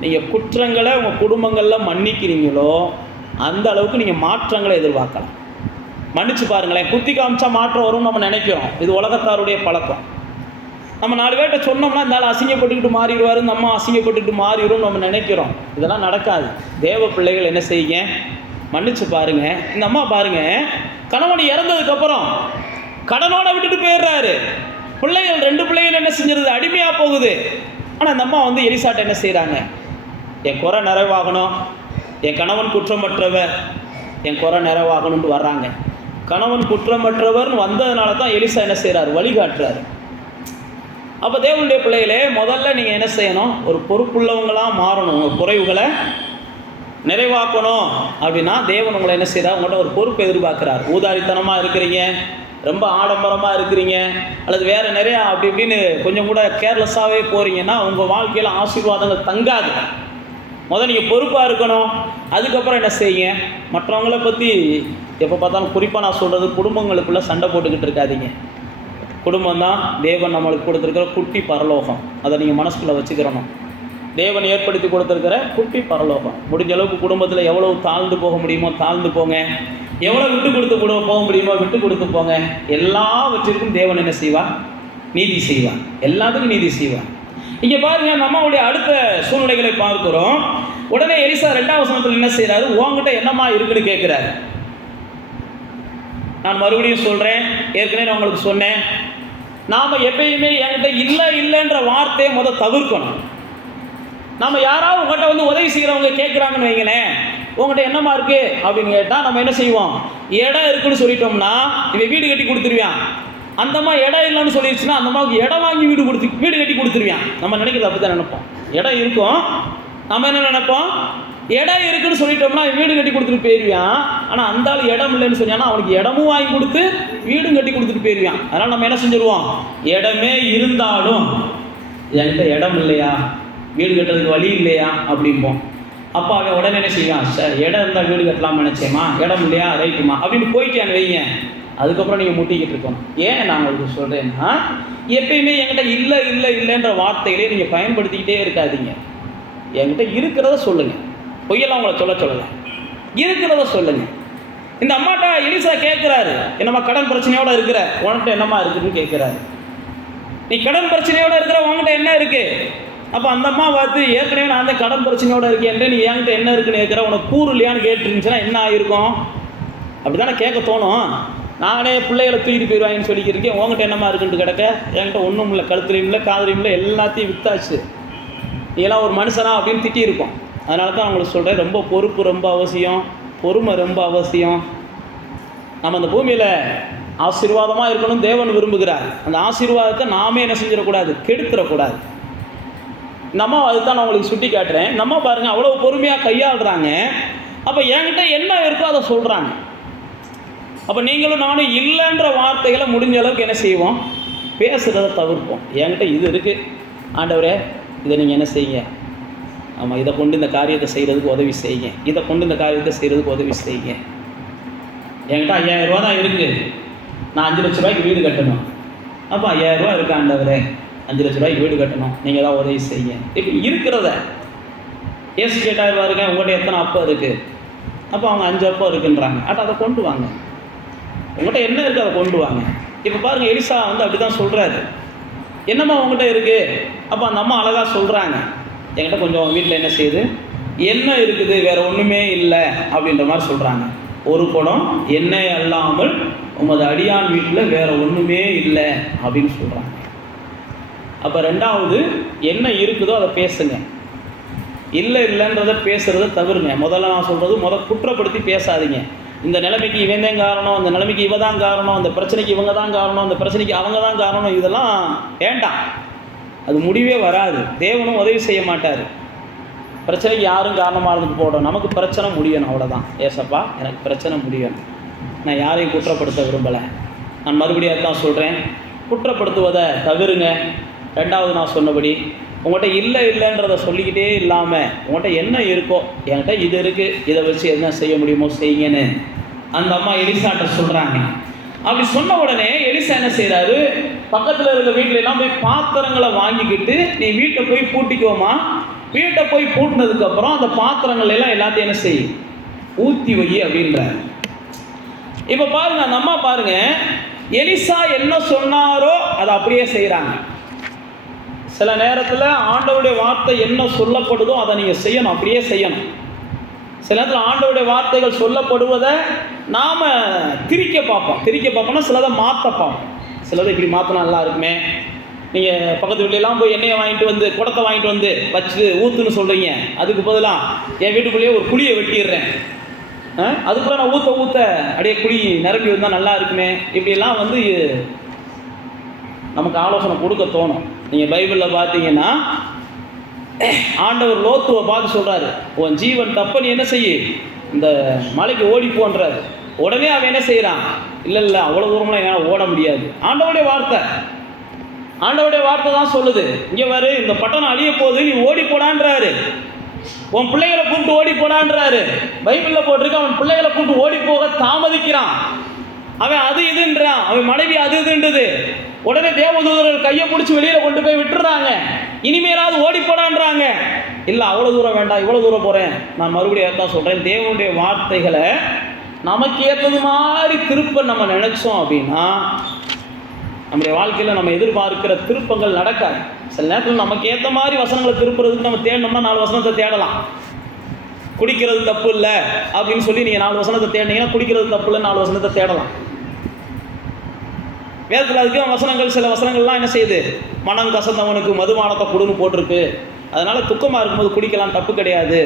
நீங்கள் குற்றங்களை உங்கள் குடும்பங்களில் மன்னிக்கிறீங்களோ அந்த அளவுக்கு நீங்கள் மாற்றங்களை எதிர்பார்க்கலாம். மன்னிச்சு பாருங்களேன். குத்தி காமிச்சா மாற்றம் வரும்னு நம்ம நினைக்கிறோம். இது உலகத்தாருடைய பழக்கம். நம்ம 4 பேர்கிட்ட சொன்னோம்னா இந்த ஆள் அசிங்கப்பட்டுக்கிட்டு மாறிடுவார், இந்த அம்மா அசிங்கப்பட்டுக்கிட்டு மாறிடும் நம்ம நினைக்கிறோம். இதெல்லாம் நடக்காது. தேவ பிள்ளைகள் என்ன செய்யுங்க, மன்னிச்சு பாருங்க. இந்த அம்மா பாருங்க, கணவன் இறந்ததுக்கப்புறம் கடனோட விட்டுட்டு போயிடுறாரு. பிள்ளைகள் 2 பிள்ளைகள் என்ன செஞ்சிருது, அடிமையாக போகுது. ஆனால் இந்த அம்மா வந்து எலிசாட்ட என்ன செய்கிறாங்க, என் குறை நிறைவாகணும், என் கணவன் குற்றமற்றவர், என் குறை நிறைவாகணும்னு வர்றாங்க. கணவன் குற்றமற்றவர்னு வந்ததுனால தான் எலிசா என்ன செய்கிறார், வழிகாட்டுறாரு. அப்போ தேவனுடைய பிள்ளைகளே, முதல்ல நீங்கள் என்ன செய்யணும், ஒரு பொறுப்புள்ளவங்களாக மாறணும். உங்கள் குறைவுகளை நிறைவாக்கணும் அப்படின்னா தேவன் உங்களை என்ன செய்கிறார், உங்கள்கிட்ட ஒரு பொறுப்பு எதிர்பார்க்குறார். ஊதாரித்தனமாக இருக்கிறீங்க, ரொம்ப ஆடம்பரமாக இருக்கிறீங்க, அல்லது வேறு நிறையா அப்படி இப்படின்னு கொஞ்சம் கூட கேர்லெஸ்ஸாகவே போகிறீங்கன்னா உங்கள் வாழ்க்கையில் ஆசீர்வாதங்கள் தங்காது. முதல்ல நீங்கள் பொறுப்பாக இருக்கணும். அதுக்கப்புறம் என்ன செய்யுங்க, மற்றவங்கள பற்றி எப்போ பார்த்தாலும், குறிப்பாக நான் சொல்கிறது, குடும்பங்களுக்குள்ளே சண்டை போட்டுக்கிட்டு இருக்காதீங்க. குடும்பம் தான் தேவன் நம்மளுக்கு கொடுத்துருக்கிற குட்டி பரலோகம். அதை நீங்கள் மனசுக்குள்ளே வச்சுக்கிறணும். தேவன் ஏற்படுத்தி கொடுத்துருக்கிற குட்டி பரலோகம். முடிஞ்ச அளவுக்கு குடும்பத்தில் எவ்வளவு தாழ்ந்து போக முடியுமோ தாழ்ந்து போங்க, எவ்வளோ விட்டு கொடுத்து போக முடியுமோ விட்டு கொடுத்து போங்க. எல்லாவற்றிற்கும் தேவன் என்ன செய்வார், நீதி செய்வார். எல்லாத்துக்கும் நீதி செய்வார். இங்கே பாருங்கள், நம்மளுடைய அடுத்த சூழ்நிலைகளை பார்க்குறோம். உடனே எலிசா 2ஆம் வசனத்தில் என்ன செய்கிறாரு, உங்ககிட்ட என்னம்மா இருக்குன்னு கேட்குறாரு. நான் மறுபடியும் சொல்கிறேன், ஏற்கனவே நான் உங்களுக்கு சொன்னேன், நாம் எப்பயுமே என்கிட்ட இல்லை இல்லைன்ற வார்த்தையை தவிர்க்கணும். நம்ம யாராவது உங்கள்கிட்ட வந்து உதவி செய்கிறவங்க கேட்குறாங்கன்னு வைங்களேன், உங்கள்கிட்ட என்னம்மா இருக்குது அப்படின்னு கேட்டால் நம்ம என்ன செய்வோம், இடம் இருக்குன்னு சொல்லிட்டோம்னா இவன் வீடு கட்டி கொடுத்துருவான். அந்தம்மா இடம் இல்லைன்னு சொல்லிடுச்சுன்னா அந்தம்மாவுக்கு இடம் வாங்கி வீடு கட்டி கொடுத்துருவான். நம்ம நினைக்கிறது அப்படி தான் நினைப்போம். இடம் இருக்கும், நம்ம என்ன நினைப்போம், இடம் இருக்குன்னு சொல்லிட்டோம்னா வீடு கட்டி கொடுத்துட்டு போயிடுவான். ஆனால் அந்த ஆள் இடம் இல்லைன்னு சொன்னான்னா அவனுக்கு இடமும் வாங்கி கொடுத்து வீடும் கட்டி கொடுத்துட்டு போயிடுவான். அதனால் நம்ம என்ன செஞ்சுருவோம், இடமே இருந்தாலும் என்கிட்ட இடம் இல்லையா, வீடு கட்டுறதுக்கு வழி இல்லையா அப்படிம்போம். அப்போ அவன் உடனே என்ன செய்வான், சார் இடம் இருந்தால் வீடு கட்டலாம்னு நினச்சேம்மா, இடம் இல்லையா, ரைட்டுமா அப்படின்னு போயிட்டான்னு வைங்க. அதுக்கப்புறம் நீங்கள் முட்டிக்கிட்டு இருக்கணும். ஏன் நான் உங்களுக்கு சொல்கிறேன்னா, எப்பயுமே என்கிட்ட இல்லை இல்லை இல்லைன்ற வார்த்தைகளே நீங்கள் பயன்படுத்திக்கிட்டே இருக்காதீங்க. என்கிட்ட இருக்கிறத சொல்லுங்கள். பொய்யெல்லாம் உங்களை சொல்லலை, இருக்கிறத சொல்லுங்கள். இந்த அம்மாட்ட எலிசா கேட்குறாரு, என்னம்மா கடன் பிரச்சனையோடு இருக்கிற, உன்கிட்ட என்னம்மா இருக்குதுன்னு கேட்குறாரு. நீ கடன் பிரச்சனையோடு இருக்கிற, உங்ககிட்ட என்ன இருக்குது? அப்போ அந்த அம்மா பார்த்து, ஏற்கனவே நான் அந்த கடன் பிரச்சனையோடு இருக்கேன், நீ என்கிட்ட என்ன இருக்குன்னு கேட்குற, உனக்கு கூறு இல்லையான்னு கேட்டுருந்துச்சுன்னா என்ன ஆகிருக்கும், அப்படி தானே கேட்க தோணும். நானே பிள்ளைகளை தூக்கிட்டு போயிடுவாங்கன்னு சொல்லிக்கிருக்கேன், உங்ககிட்ட என்னம்மா இருக்குன்ட்டு கிடக்க, என்கிட்ட ஒன்றும் இல்லை, கழுத்துலையும் இல்லை, காதலையும் இல்லை, எல்லாத்தையும் வித்தாச்சு, நீலாம் ஒரு மனுஷனா அப்படின்னு திட்டியிருக்கோம். அதனால தான் அவங்களுக்கு சொல்கிறேன், ரொம்ப பொறுப்பு ரொம்ப அவசியம், பொறுமை ரொம்ப அவசியம். நம்ம அந்த பூமியில் ஆசீர்வாதமாக இருக்கணும் தேவன் விரும்புகிறார். அந்த ஆசீர்வாதத்தை நாமே என்ன செஞ்சிடக்கூடாது, கெடுத்துடக்கூடாது. நம்ம அதுதான் நான் உங்களுக்கு சுட்டி காட்டுறேன். நம்ம பாருங்கள், அவ்வளோ பொறுமையாக கையாளுறாங்க. அப்போ என்கிட்ட என்ன இருக்கோ அதை சொல்கிறாங்க. அப்போ நீங்களும் நானும் இல்லைன்ற வார்த்தைகளை முடிஞ்ச அளவுக்கு என்ன செய்வோம், பேசுகிறத தவிர்ப்போம். என்கிட்ட இது இருக்குது ஆண்டவரே, இதை நீங்கள் என்ன செய்யுங்க, ஆமாம் இதை கொண்டு இந்த காரியத்தை செய்கிறதுக்கு உதவி செய்யுங்க, இதை கொண்டு இந்த காரியத்தை செய்கிறதுக்கு உதவி செய்யுங்க. என்கிட்ட 5000 ரூபா தான் இருக்குது, நான் 5 லட்ச ரூபாய்க்கு வீடு கட்டணும். அப்போ 5000 ரூபா இருக்கு ஆண்டவரே, 5 லட்ச ரூபாய்க்கு வீடு கட்டணும், நீங்கள் தான் உதவி செய்யுங்க. இப்படி இருக்கிறத ஏசு கேட்டார் பாருங்க, உங்கள்கிட்ட எத்தனை அப்போ இருக்குது? அப்போ அவங்க 5 அப்போ இருக்குன்றாங்க. அதை கொண்டு வாங்க, உங்கள்கிட்ட என்ன இருக்குது அதை கொண்டு வாங்க. இப்போ பாருங்கள், எலிசா வந்து அப்படி தான் சொல்கிறாரு, என்னம்மா உங்கள்கிட்ட இருக்குது? அப்போ அந்த அம்மா அழகாக சொல்கிறாங்க, என்கிட்ட கொஞ்சம் வீட்டில் என்ன செய்யுது, என்ன இருக்குது, வேறு ஒன்றுமே இல்லை அப்படின்ற மாதிரி சொல்கிறாங்க. ஒரு குடம் எண்ணெய் அல்லாமல் உமது அடியான் வீட்டில் வேறு ஒன்றுமே இல்லை அப்படின்னு சொல்கிறாங்க. அப்போ ரெண்டாவது, என்ன இருக்குதோ அதை பேசுங்க, இல்லைன்றதை பேசுகிறத தவிருங்க. முதல்ல நான் சொல்கிறது, குற்றப்படுத்தி பேசாதீங்க. இந்த நிலைமைக்கு இவன் தான் காரணம், அந்த நிலைமைக்கு இவ தான் காரணம், அந்த பிரச்சனைக்கு இவங்க தான் காரணம், அந்த பிரச்சனைக்கு அவங்க தான் காரணம், இதெல்லாம் வேண்டாம். அது முடிவே வராது. தேவனும் உதவி செய்ய மாட்டார். பிரச்சனைக்கு யாரும் காரணமாக இருந்துட்டு போட்டோம், நமக்கு பிரச்சனை முடியணும், அவ்வளோதான். ஏசப்பா எனக்கு பிரச்சனை முடியணும். நான் யாரையும் குற்றப்படுத்த விரும்பலை. நான் மறுபடியும் தான் சொல்கிறேன், குற்றப்படுத்துவதை தவிருங்க. ரெண்டாவது, நான் சொன்னபடி உங்கள்கிட்ட இல்லைன்றதை சொல்லிக்கிட்டே இல்லாமல் உங்கள்கிட்ட என்ன இருக்கோ, என்கிட்ட இது இருக்குது, இதை வச்சு என்ன செய்ய முடியுமோ செய்யுங்கன்னு அந்த அம்மா எலிசாட்ட சொல்கிறாங்க. அப்படி சொன்ன உடனே எலிசா என்ன செய்கிறாரு, பக்கத்தில் இருக்கிற வீட்டில எல்லாம் போய் பாத்திரங்களை வாங்கிக்கிட்டு, நீ வீட்டை போய் பூட்டிக்கோமா, வீட்டை போய் பூட்டினதுக்கப்புறம் அந்த பாத்திரங்கள் எல்லாம் எல்லாத்தையும் என்ன செய்யும், ஊற்றி வை அப்படின்ற. இப்போ பாருங்க, அந்த அம்மா பாருங்க, எலிசா என்ன சொன்னாரோ அதை அப்படியே செய்கிறாங்க. சில நேரத்தில் ஆண்டவருடைய வார்த்தை என்ன சொல்லப்படுதோ அதை நீங்கள் செய்யணும், அப்படியே செய்யணும். சில நேரத்தில் ஆண்டவருடைய வார்த்தைகள் சொல்லப்படுவதை நாம் திரிக்க பார்ப்போம்னா சிலதை மாற்ற பார்ப்போம். சிலதை இப்படி மாற்றினா நல்லா இருக்குமே. நீங்கள் பக்கத்து வீட்டிலலாம் போய் எண்ணெயை வாங்கிட்டு வந்து, குடத்தை வாங்கிட்டு வந்து வச்சு ஊற்றுன்னு சொல்கிறீங்க, அதுக்கு பதிலாக என் வீட்டுக்குள்ளேயே ஒரு குழியை வெட்டிடுறேன், அதுக்குள்ள நான் ஊற்ற அப்படியே குழி நிரம்பி வந்தால் நல்லா இருக்குமே. இப்படியெல்லாம் வந்து நமக்கு ஆலோசனை கொடுக்க தோணும். நீங்கள் பைபிளில் பார்த்தீங்கன்னா ஆண்டவர் லோத்துவை பார்த்து சொல்கிறாரு, உன் ஜீவன் தப்ப நீ என்ன செய்ய, இந்த மலைக்கு ஓடி போன்றாரு. உடனே அவன் என்ன செய்கிறான், இல்லை அவ்வளோ தூரம்லாம் என்னால் ஓட முடியாது. ஆண்டவருடைய வார்த்தை தான் சொல்லுது. இங்கே வரு, இந்த பட்டணம் அழிய போகுது, நீ ஓடி போடான்றாரு. உன் பிள்ளைகளை கூப்பிட்டு ஓடி போடான்றாரு. பைபிளில் போட்டிருக்கு, அவன் பிள்ளைகளை கூப்பிட்டு ஓடி போக தாமதிக்கிறான். அவன் அது இதுன்றான், அவன் மனைவி அது இதுன்றது. உடனே தேவதூதர்கள் கையை பிடிச்சி வெளியில் கொண்டு போய் விட்டுறாங்க. இனிமேலாவது ஓடி போடான்றாங்க. இல்லை அவ்வளோ தூரம் வேண்டாம், இவ்வளோ தூரம் போகிறேன். நான் மறுபடியும் தான் சொல்கிறேன், தேவனுடைய வார்த்தைகளை நமக்கு ஏற்றது மாதிரி திருப்ப நம்ம நினச்சோம் அப்படின்னா நம்முடைய வாழ்க்கையில் நம்ம எதிர்பார்க்கிற திருப்பங்கள் நடக்காது. சில நேரத்தில் நமக்கு ஏற்ற மாதிரி வசனங்களை திருப்புறதுக்கு நம்ம தேடணும்னா 4 வசனத்தை தேடலாம். குடிக்கிறது தப்பு இல்லை அப்படின்னு சொல்லி நீங்கள் 4 வசனத்தை தேடினீங்கன்னா குடிக்கிறது தப்பு இல்லை 4 வசனத்தை தேடலாம். வேதத்தில் அதுக்கு வசனங்கள், சில வசனங்கள்லாம் என்ன செய்யுது, மனம் கசந்தவனுக்கு மதுபானத்தை கொடுன்னு போட்டிருக்கு. அதனால் துக்கமாக இருக்கும்போது குடிக்கலாம், தப்பு கிடையாது.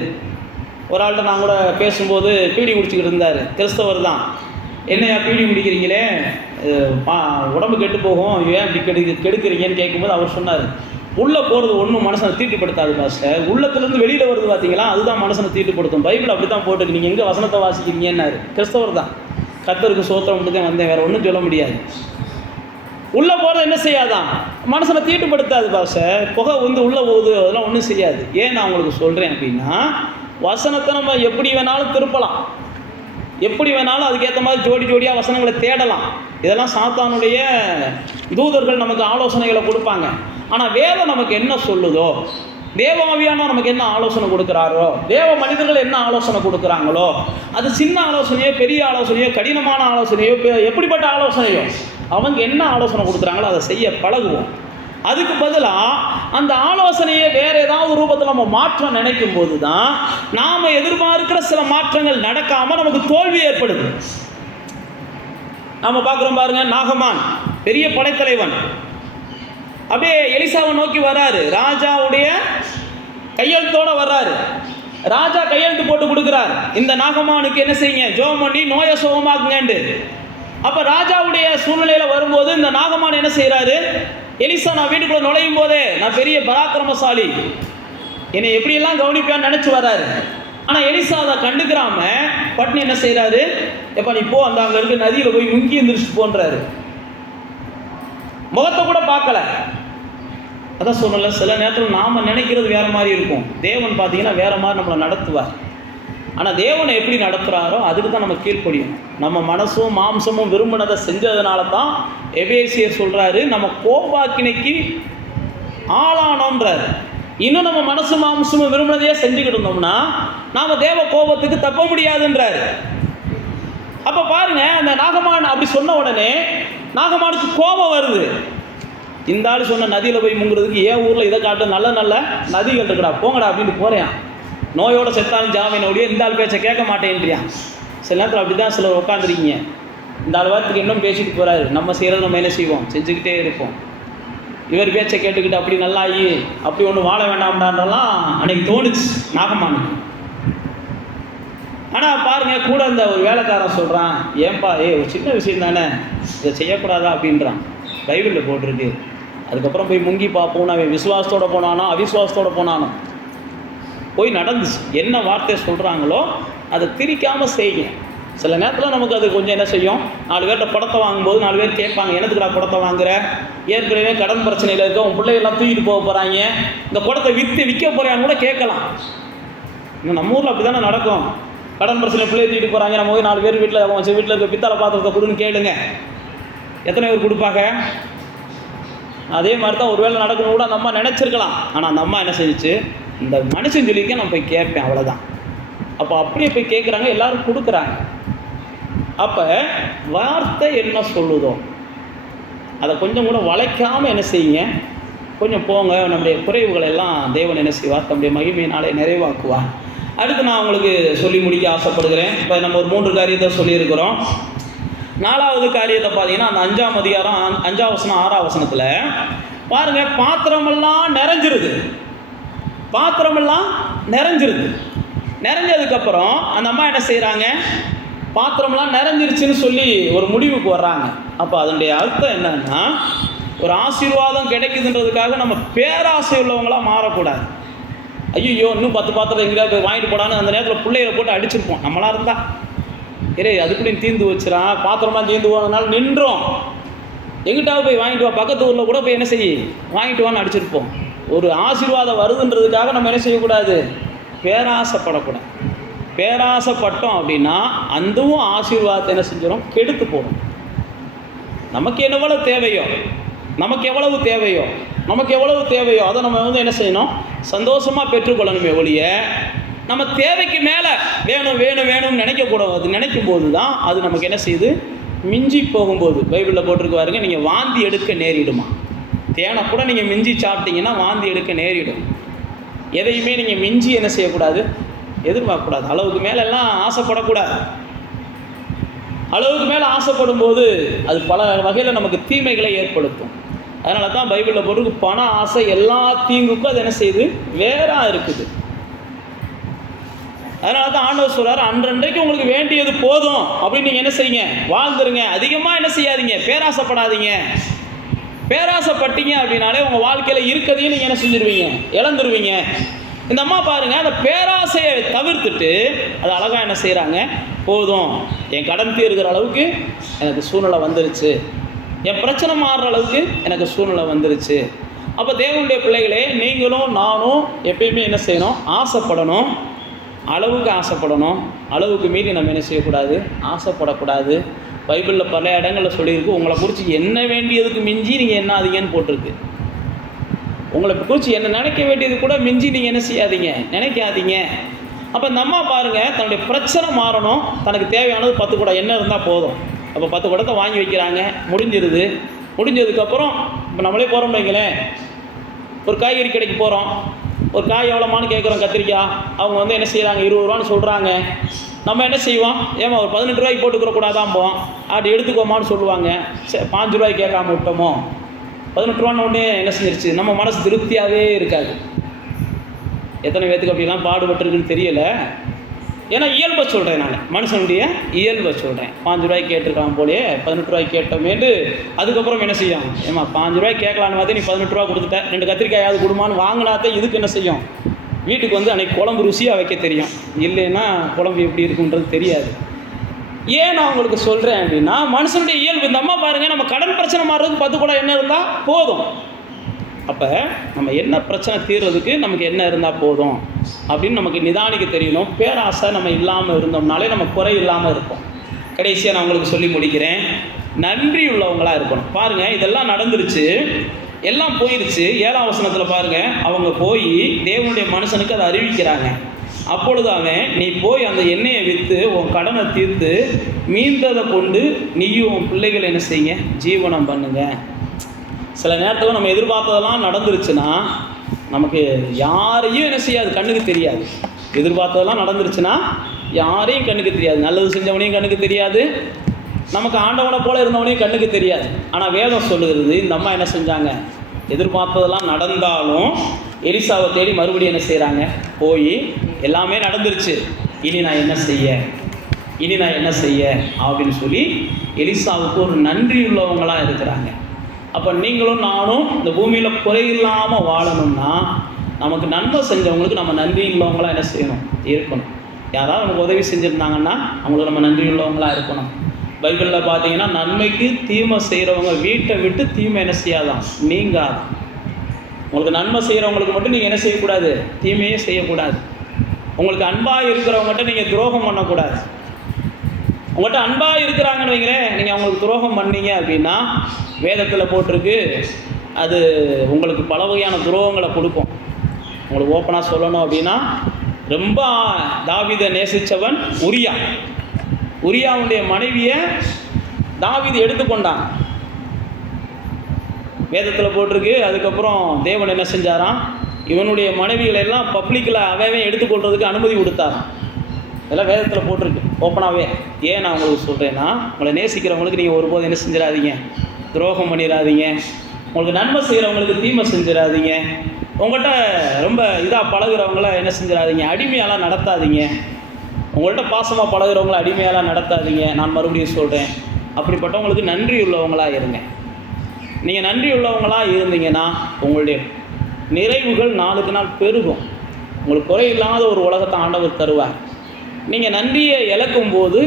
ஒரு ஆள்கிட்ட நான் கூட பேசும்போது பீடி குடிச்சிக்கிட்டு இருந்தார், கிறிஸ்தவர் தான். என்னையா பீடி குடிக்கிறீங்களே, உடம்பு கெட்டு போகும், ஏன் இப்படி கெடுக்கிறீங்கன்னு கேட்கும்போது அவர் சொன்னார், உள்ளே போகிறது ஒன்றும் மனசனை தீட்டுப்படுத்தாது மாஸ்டர், உள்ளத்துலேருந்து வெளியில் வருது பார்த்தீங்களா, அதுதான் மனசனை தீட்டுப்படுத்தும். பைபிள் அப்படி தான் போட்டுருக்கு, நீங்கள் எங்கே வசனத்தை வாசிக்கிறீங்கன்னாரு. கிறிஸ்தவர் தான், கர்த்தருக்கு சோத்திரம் மட்டும் தான் வந்தேன், வேறு ஒன்றும் சொல்ல முடியாது. உள்ளே போகிறது என்ன செய்யாதான், மனசனை தீட்டுப்படுத்தாது பாஸ்டர். புகை வந்து உள்ளே போகுது, அதெல்லாம் ஒன்றும் செய்யாது. ஏன் நான் உங்களுக்கு சொல்கிறேன் அப்படின்னா, வசனத்தை நம்ம எப்படி வேணாலும் திருப்பலாம், எப்படி வேணாலும் அதுக்கேற்ற மாதிரி ஜோடியாக வசனங்களை தேடலாம். இதெல்லாம் சாத்தானுடைய தூதர்கள் நமக்கு ஆலோசனைகளை கொடுப்பாங்க. ஆனால் வேதம் நமக்கு என்ன சொல்லுதோ, தேவ ஆவியானவர் நமக்கு என்ன ஆலோசனை கொடுக்குறாரோ, தேவ மனிதர்கள் என்ன ஆலோசனை கொடுக்குறாங்களோ, அது சின்ன ஆலோசனையோ பெரிய ஆலோசனையோ கடினமான ஆலோசனையோ எப்படிப்பட்ட ஆலோசனையோ, அவங்க என்ன ஆலோசனை கொடுக்குறாங்களோ அதை செய்ய பழகுவோம். அதுக்கு பதிலாக அந்த ஆலோசனையை வேறு ஏதாவது ரூபத்தில் நம்ம மாற்றம் நினைக்கும் போது தான் நாம் எதிர்பார்க்கிற சில மாற்றங்கள் நடக்காமல் நமக்கு தோல்வி ஏற்படுது. நாம் பார்க்குறோம் பாருங்க, நாகமான் பெரிய படைத்தலைவன் அப்படியே எலிசாவை நோக்கி வர்றாரு, ராஜாவுடைய கையெழுத்தோடு வர்றாரு. ராஜா கையெழுத்து போட்டு கொடுக்குறார், இந்த நாகமானுக்கு என்ன செய்யுங்க, ஜோம் பண்ணி நோயை சுகமாக்குங்கண்டு. அப்போ ராஜாவுடைய சூழ்நிலையில் வரும்போது இந்த நாகமான் என்ன செய்கிறாரு, எலிசா நான் வீட்டுக்குள்ளே நுழையும் போதே நான் பெரிய பராக்கிரமசாலி, என்னை எப்படியெல்லாம் கவனிப்பான்னு நினச்சி வர்றாரு. ஆனால் எலிசா அதை கண்டுக்கிறாம பட்னி என்ன செய்கிறாரு, எப்போ நீ போ, அந்த அங்கே இருக்க நதியில் போய் முங்கி எந்திரிச்சு போன்றாரு. முகத்தை கூட பார்க்கல. அதான் சொன்னல, சில நேரத்தில் நாம் நினைக்கிறது வேறு மாதிரி இருக்கும், தேவன் பார்த்தீங்கன்னா வேறு மாதிரி நம்மளை நடத்துவார். ஆனால் தேவனை எப்படி நடத்துகிறாரோ அதுக்கு தான் நம்ம கீழ்ப்படியும். நம்ம மனசும் மாம்சமும் விரும்பினதை செஞ்சதுனால தான் எபேசியர் சொல்கிறாரு, நம்ம கோபாக்கினைக்கு ஆளானோன்றார். இன்னும் நம்ம மனசு மாம்சமும் விரும்பினதையே செஞ்சுக்கிட்டு இருந்தோம்னா நாம் தேவ கோபத்துக்கு தப்ப முடியாதுன்றார். அப்போ பாருங்க, அந்த நாகமான் அப்படி சொன்ன உடனே நாகமானுக்கு கோபம் வருது. இந்த ஆள் சொன்ன நதியில் போய் முங்குறதுக்கு ஏன் ஊரில் இதை காட்டு, நல்ல நல்ல நதிகள் இருக்குடா, போங்கடா அப்படின்னு போகிறேன். நோயோட செத்தாலும் ஜாமீனோடைய இந்த ஆள் பேச்சை கேட்க மாட்டேன்றியான். சில நேரத்தில் அப்படி தான் சிலர் உட்காந்துருக்கீங்க. இந்த ஆள் வாரத்துக்கு இன்னும் பேசிட்டு போகிறாரு, நம்ம செய்கிறது நம்ம என்ன செய்வோம், செஞ்சுக்கிட்டே இருப்போம். இவர் பேச்சை கேட்டுக்கிட்டு அப்படி நல்லாயி அப்படி ஒன்று வாழ வேண்டாம்டான்றலாம் அன்னைக்கு தோணுச்சு நாகமானுக்கு. ஆனால் பாருங்கள், கூட இந்த ஒரு வேலைக்காரன் சொல்கிறான், ஏன்பா ஒரு சின்ன விஷயம் தானே, இதை செய்யக்கூடாதா அப்படின்றான். பைபிளில் போட்டிருக்கு. அதுக்கப்புறம் போய் முங்கி பார்ப்போம். அவன் விசுவாசத்தோடு போனானோ அவிசுவாசத்தோடு போனானோ போய் நடந்துச்சு. என்ன வார்த்தை சொல்கிறாங்களோ அதை திரிக்காமல் செய்யுங்க. சில நேரத்தில் நமக்கு அது கொஞ்சம் என்ன செய்யும், 4 பேர்கிட்ட படத்தை வாங்கும்போது 4 பேர் கேட்பாங்க, என்னத்துக்குடா படத்தை வாங்குற, ஏற்கனவே கடன் பிரச்சனையில் இருக்க, உன் பிள்ளைகள்லாம் தூக்கிட்டு போக போகிறாங்க, இந்த படத்தை விற்க போகிறான்னு கூட கேட்கலாம். இன்னும் நம்ம ஊரில் அப்படி தானே நடக்கும். கடன் பிரச்சனை பிள்ளையை தூக்கிட்டு போகிறாங்க, நம்ம போய் 4 பேர் வீட்டில் இருக்க பித்தளை பாத்திரத்தை கொடுன்னு கேளுங்க, எத்தனை பேர் கொடுப்பாங்க? அதே மாதிரி தான் ஒரு வேளை நடக்கணும் கூட அந்த அம்மா நினச்சிருக்கலாம். ஆனால் அந்த அம்மா என்ன செஞ்சிச்சு, இந்த மனுஷன் சொல்லிக்க நான் போய் கேட்பேன், அவ்வளோதான். அப்போ அப்படியே போய் கேட்குறாங்க, எல்லோரும் கொடுக்குறாங்க. அப்போ வார்த்தை என்ன சொல்லுதோ அதை கொஞ்சம் கூட வளைக்காமல் என்ன செய்யுங்க, கொஞ்சம் போங்க. நம்முடைய குறைவுகளை எல்லாம் தேவன் என்ன செய்வார், தம்முடைய மகிமையினாலே நிறைவாக்குவார். அடுத்து நான் உங்களுக்கு சொல்லி முடிக்க ஆசைப்படுகிறேன். இப்போ நம்ம ஒரு 3 காரியத்தை சொல்லியிருக்கிறோம். 4வது காரியத்தை பார்த்தீங்கன்னா அந்த 5ஆம் அதிகாரம் 5ஆம் வசனம் 6ஆம் வசனத்தில் பாருங்கள், பாத்திரமெல்லாம் நிறைஞ்சிருது. பாத்திரமெல்லாம் நிறைஞ்சதுக்கப்புறம் அந்த அம்மா என்ன செய்கிறாங்க, பாத்திரமெல்லாம் நிறைஞ்சிருச்சுன்னு சொல்லி ஒரு முடிவுக்கு வர்றாங்க. அப்போ அதனுடைய அர்த்தம் என்னன்னா, ஒரு ஆசீர்வாதம் கிடைக்குதுன்றதுக்காக நம்ம பேராசை உள்ளவங்களாம் மாறக்கூடாது. ஐயோ இன்னும் 10 பாத்திரம் எங்கேயாவது போய் வாங்கிட்டு போடான்னு அந்த நேரத்தில் பிள்ளைகளை போட்டு அடிச்சிருப்போம் நம்மளாக இருந்தால். அதுக்குள்ளேயும் தீர்ந்து வச்சுறான், பாத்திரம்லாம் தீர்ந்து போனதுனால நின்றோம், எங்கிட்டாவது போய் வாங்கிட்டு வா, பக்கத்து ஊரில் கூட போய் என்ன செய்ய வாங்கிட்டு வான்னு அடிச்சிருப்போம். ஒரு ஆசீர்வாதம் வருதுன்றதுக்காக நம்ம என்ன செய்யக்கூடாது, பேராசைப்படக்கூடாது. பேராசைப்பட்டோம் அப்படின்னா அதுவும் ஆசீர்வாதத்தை என்ன செஞ்சிடும், கெடுத்து போடும். நமக்கு எவ்வளவு தேவையோ அதை நம்ம என்ன செய்யணும், சந்தோஷமாக பெற்றுக்கொள்ளணுமே ஒழிய நம்ம தேவைக்கு மேலே வேணும் நினைக்கக்கூடாது. நினைக்கும் போது தான் அது நமக்கு என்ன செய்யுது, மிஞ்சி போகும்போது. பைபிளில் போட்டிருக்கு பாருங்க, நீங்கள் வாந்தி எடுக்க நேரிடுமா. தேனை கூட நீங்கள் மிஞ்சி சாப்பிட்டீங்கன்னா வாந்தி எடுக்க நேரிடும். எதையுமே நீங்கள் மிஞ்சி என்ன செய்யக்கூடாது, எதிர்பார்க்கக்கூடாது. அளவுக்கு மேலெல்லாம் ஆசைப்படக்கூடாது. அளவுக்கு மேலே ஆசைப்படும் போது அது பல வகையில் நமக்கு தீமைகளை ஏற்படுத்தும். அதனால தான் பைபிளில் போட்டு பண ஆசை எல்லா தீங்குக்கும் அது என்ன செய்யுது, வேறாக இருக்குது. அதனால தான் ஆண்டவர் சொல்கிறார், அன்றன்றைக்கு உங்களுக்கு வேண்டியது போதும் அப்படின்னு நீங்கள் என்ன செய்யுங்க, வாழ்ந்துருங்க. அதிகமாக என்ன செய்யாதீங்க, பேராசைப்படாதீங்க. பேராசைப்பட்டீங்க அப்படின்னாலே உங்கள் வாழ்க்கையில் இருக்கிறதையும் நீங்கள் என்ன செஞ்சுருவீங்க, இழந்துருவீங்க. இந்த அம்மா பாருங்கள், அந்த பேராசையை தவிர்த்துட்டு அது அழகாக என்ன செய்கிறாங்க, போதும் என் கடன் தீர்க்கிற அளவுக்கு எனக்கு சூழ்நிலை வந்துருச்சு, என் பிரச்சனை மாறுற அளவுக்கு எனக்கு சூழ்நிலை வந்துருச்சு. அப்போ தேவனுடைய பிள்ளைகளே, நீங்களும் நானும் எப்பயுமே என்ன செய்யணும், ஆசைப்படணும். அளவுக்கு ஆசைப்படணும். அளவுக்கு மீறி நம்ம என்ன செய்யக்கூடாது, ஆசைப்படக்கூடாது. பைபிளில் பல இடங்களில் சொல்லியிருக்கு, உங்களை குறித்து என்ன வேண்டியதுக்கு மிஞ்சி நீங்கள் என்ன ஆதீங்கன்னு போட்டிருக்கு. உங்களை குறித்து என்ன நினைக்க வேண்டியது கூட மிஞ்சி நீங்கள் என்ன செய்யாதீங்க, நினைக்காதீங்க. அப்போ இந்த அம்மா பாருங்கள், தன்னுடைய பிரச்சனை மாறணும், தனக்கு தேவையானது 10 குடம் எண்ணெய் இருந்தால் போதும். அப்போ 10 குடத்தை வாங்கி வைக்கிறாங்க, முடிஞ்சதுக்கப்புறம் இப்போ நம்மளே போகிறோம் வைங்களேன், ஒரு காய்கறி கடைக்கு போகிறோம், ஒரு காய் எவ்வளோமானு கேட்குறோம், கத்திரிக்காய். அவங்க என்ன செய்கிறாங்க, 20 ரூபான்னு சொல்கிறாங்க. நம்ம என்ன செய்வோம், ஏமா ஒரு 18 ரூபாய்க்கு போட்டுக்கிறக்கூடாதான் போவோம், அப்படி எடுத்துக்கோமான்னு சொல்லுவாங்க. சரி 5 ரூபாய்க்கு கேட்காம விட்டோமோ, 18 ரூபான்னு உடனே என்ன செஞ்சிருச்சு, நம்ம மனசு திருப்தியாகவே இருக்காது. எத்தனை பேத்துக்கு அப்படிலாம் பாடுபட்டுருக்குன்னு தெரியலை. ஏன்னா இயல்பை சொல்கிறேன், நான் மனுஷனுடைய இயல்பை சொல்கிறேன். 5 ரூபாய்க்கு கேட்டிருக்கலாம் போலே, 18 ரூபாய்க்கு கேட்டோமேட்டு அதுக்கப்புறம் என்ன செய்யும், ஏமா 5 ரூபாய்க்கு கேட்கலான்னு பார்த்து நீ 18 ரூபா கொடுத்துட்ட, 2 கத்திரிக்காயாவது கொடுமான்னு வாங்கினாத்தே இதுக்கு என்ன செய்யும், வீட்டுக்கு வந்து அன்றைக்கி குழம்பு ருசியாக வைக்க தெரியும், இல்லைன்னா குழம்பு எப்படி இருக்குன்றது தெரியாது. ஏன் நான் உங்களுக்கு சொல்கிறேன் அப்படின்னா, மனுஷனுடைய இயல்பு. இந்த அம்மா பாருங்கள், நம்ம கடன் பிரச்சனை மாறுறதுக்கு 10 குடம் எண்ணெய் இருந்தால் போதும். அப்போ நம்ம என்ன பிரச்சனை தீர்றதுக்கு நமக்கு என்ன இருந்தால் போதும் அப்படின்னு நமக்கு நிதானிக்க தெரியணும். பேராசை நம்ம இல்லாமல் இருந்தோம்னாலே நம்ம குறை இல்லாமல் இருப்போம். கடைசியாக நான் உங்களுக்கு சொல்லி முடிக்கிறேன், நன்றி உள்ளவங்களாக இருக்கணும். பாருங்கள், இதெல்லாம் நடந்துருச்சு, எல்லாம் போயிடுச்சு. 7ஆம் வசனத்தில் பாருங்கள், அவங்க போய் தேவனுடைய மனுஷனுக்கு அதை அறிவிக்கிறாங்க. அப்பொழுது அவன், நீ போய் அந்த எண்ணெயை விற்று உன் கடனை தீர்த்து மீந்ததை கொண்டு நீயும் உன் பிள்ளைகள் என்ன செய்யுங்க, ஜீவனம் பண்ணுங்க. சில நேரத்தில் நம்ம எதிர்பார்த்ததெல்லாம் நடந்துருச்சுன்னா நமக்கு யாரையும் என்ன செய்யாது, கண்ணுக்கு தெரியாது. எதிர்பார்த்ததெல்லாம் நடந்துருச்சுன்னா யாரையும் கண்ணுக்கு தெரியாது. நல்லது செஞ்சவனையும் கண்ணுக்கு தெரியாது, நமக்கு ஆண்டவனை போல இருந்தவனையும் கண்ணுக்கு தெரியாது. ஆனால் வேதம் சொல்லுகிறது, இந்த அம்மா என்ன செஞ்சாங்க, எதிர்பார்த்ததெல்லாம் நடந்தாலும் எலிசாவை தேடி மறுபடியும் என்ன செய்கிறாங்க, போய் எல்லாமே நடந்துருச்சு, இனி நான் என்ன செய்ய அப்படின்னு சொல்லி எலிசாவுக்கு ஒரு நன்றி உள்ளவங்களாக இருக்கிறாங்க. அப்போ நீங்களும் நானும் இந்த பூமியில் குறையில்லாமல் வாழணும்னா நமக்கு நன்மை செஞ்சவங்களுக்கு நம்ம நன்றி உள்ளவங்களாக என்ன செய்யணும், இருக்கணும். யாராவது நமக்கு உதவி செஞ்சுருந்தாங்கன்னா அவங்களுக்கு நம்ம நன்றி உள்ளவங்களாக இருக்கணும். பைபிளில் பார்த்தீங்கன்னா, நன்மைக்கு தீமை செய்கிறவங்க வீட்டை விட்டு தீமை என்ன செய்யாதான், நீங்காதான். உங்களுக்கு நன்மை செய்கிறவங்களுக்கு மட்டும் நீங்கள் என்ன செய்யக்கூடாது, தீமையே செய்யக்கூடாது. உங்களுக்கு அன்பாக இருக்கிறவங்ககிட்ட நீங்கள் துரோகம் பண்ணக்கூடாது. உங்கள்கிட்ட அன்பாக இருக்கிறாங்கன்னு வைங்களேன், நீங்கள் அவங்களுக்கு துரோகம் பண்ணீங்க அப்படின்னா வேதத்தில் போட்டிருக்கு, அது உங்களுக்கு பல வகையான துரோகங்களை கொடுக்கும். உங்களுக்கு ஓப்பனாக சொல்லணும் அப்படின்னா, ரொம்ப தாவீதை நேசித்தவன் உரியாவுடைய மனைவியை தாவீது எடுத்துக்கொண்டான். வேதத்தில் போட்டிருக்கு. அதுக்கப்புறம் தேவன் என்ன செஞ்சாராம், இவனுடைய மனைவிகளை எல்லாம் பப்ளிக்கில் அவன் எடுத்துக்கொள்றதுக்கு அனுமதி கொடுத்தாராம். இதெல்லாம் வேதத்தில் போட்டிருக்கு ஓப்பனாகவே. ஏன் நான் உங்களுக்கு சொல்கிறேன்னா, உங்களை நேசிக்கிறவங்களுக்கு நீங்கள் ஒருபோது என்ன செஞ்சிடாதீங்க, துரோகம் பண்ணிடாதீங்க. உங்களுக்கு நன்மை செய்கிறவங்களுக்கு தீமை செஞ்சிடாதீங்க. உங்கள்கிட்ட ரொம்ப இதாக பழகிறவங்கள என்ன செஞ்சிடாதீங்க, அடிமையாலாம் நடத்தாதீங்க. உங்கள்கிட்ட பாசமாக பழகிறவங்கள அடிமையாலாம் நடத்தாதீங்க. நான் மறுபடியும் சொல்கிறேன், அப்படிப்பட்டவங்களுக்கு நன்றி உள்ளவங்களாக இருங்க. நீங்கள் நன்றி உள்ளவங்களாக இருந்தீங்கன்னா உங்களுடைய நிறைவுகள் நாளுக்கு நாள் பெருகும். உங்களுக்கு குறையில்லாத ஒரு உலகத்தை ஆண்டவர் தருவார். நீங்கள் நன்றியை இழக்கும்போது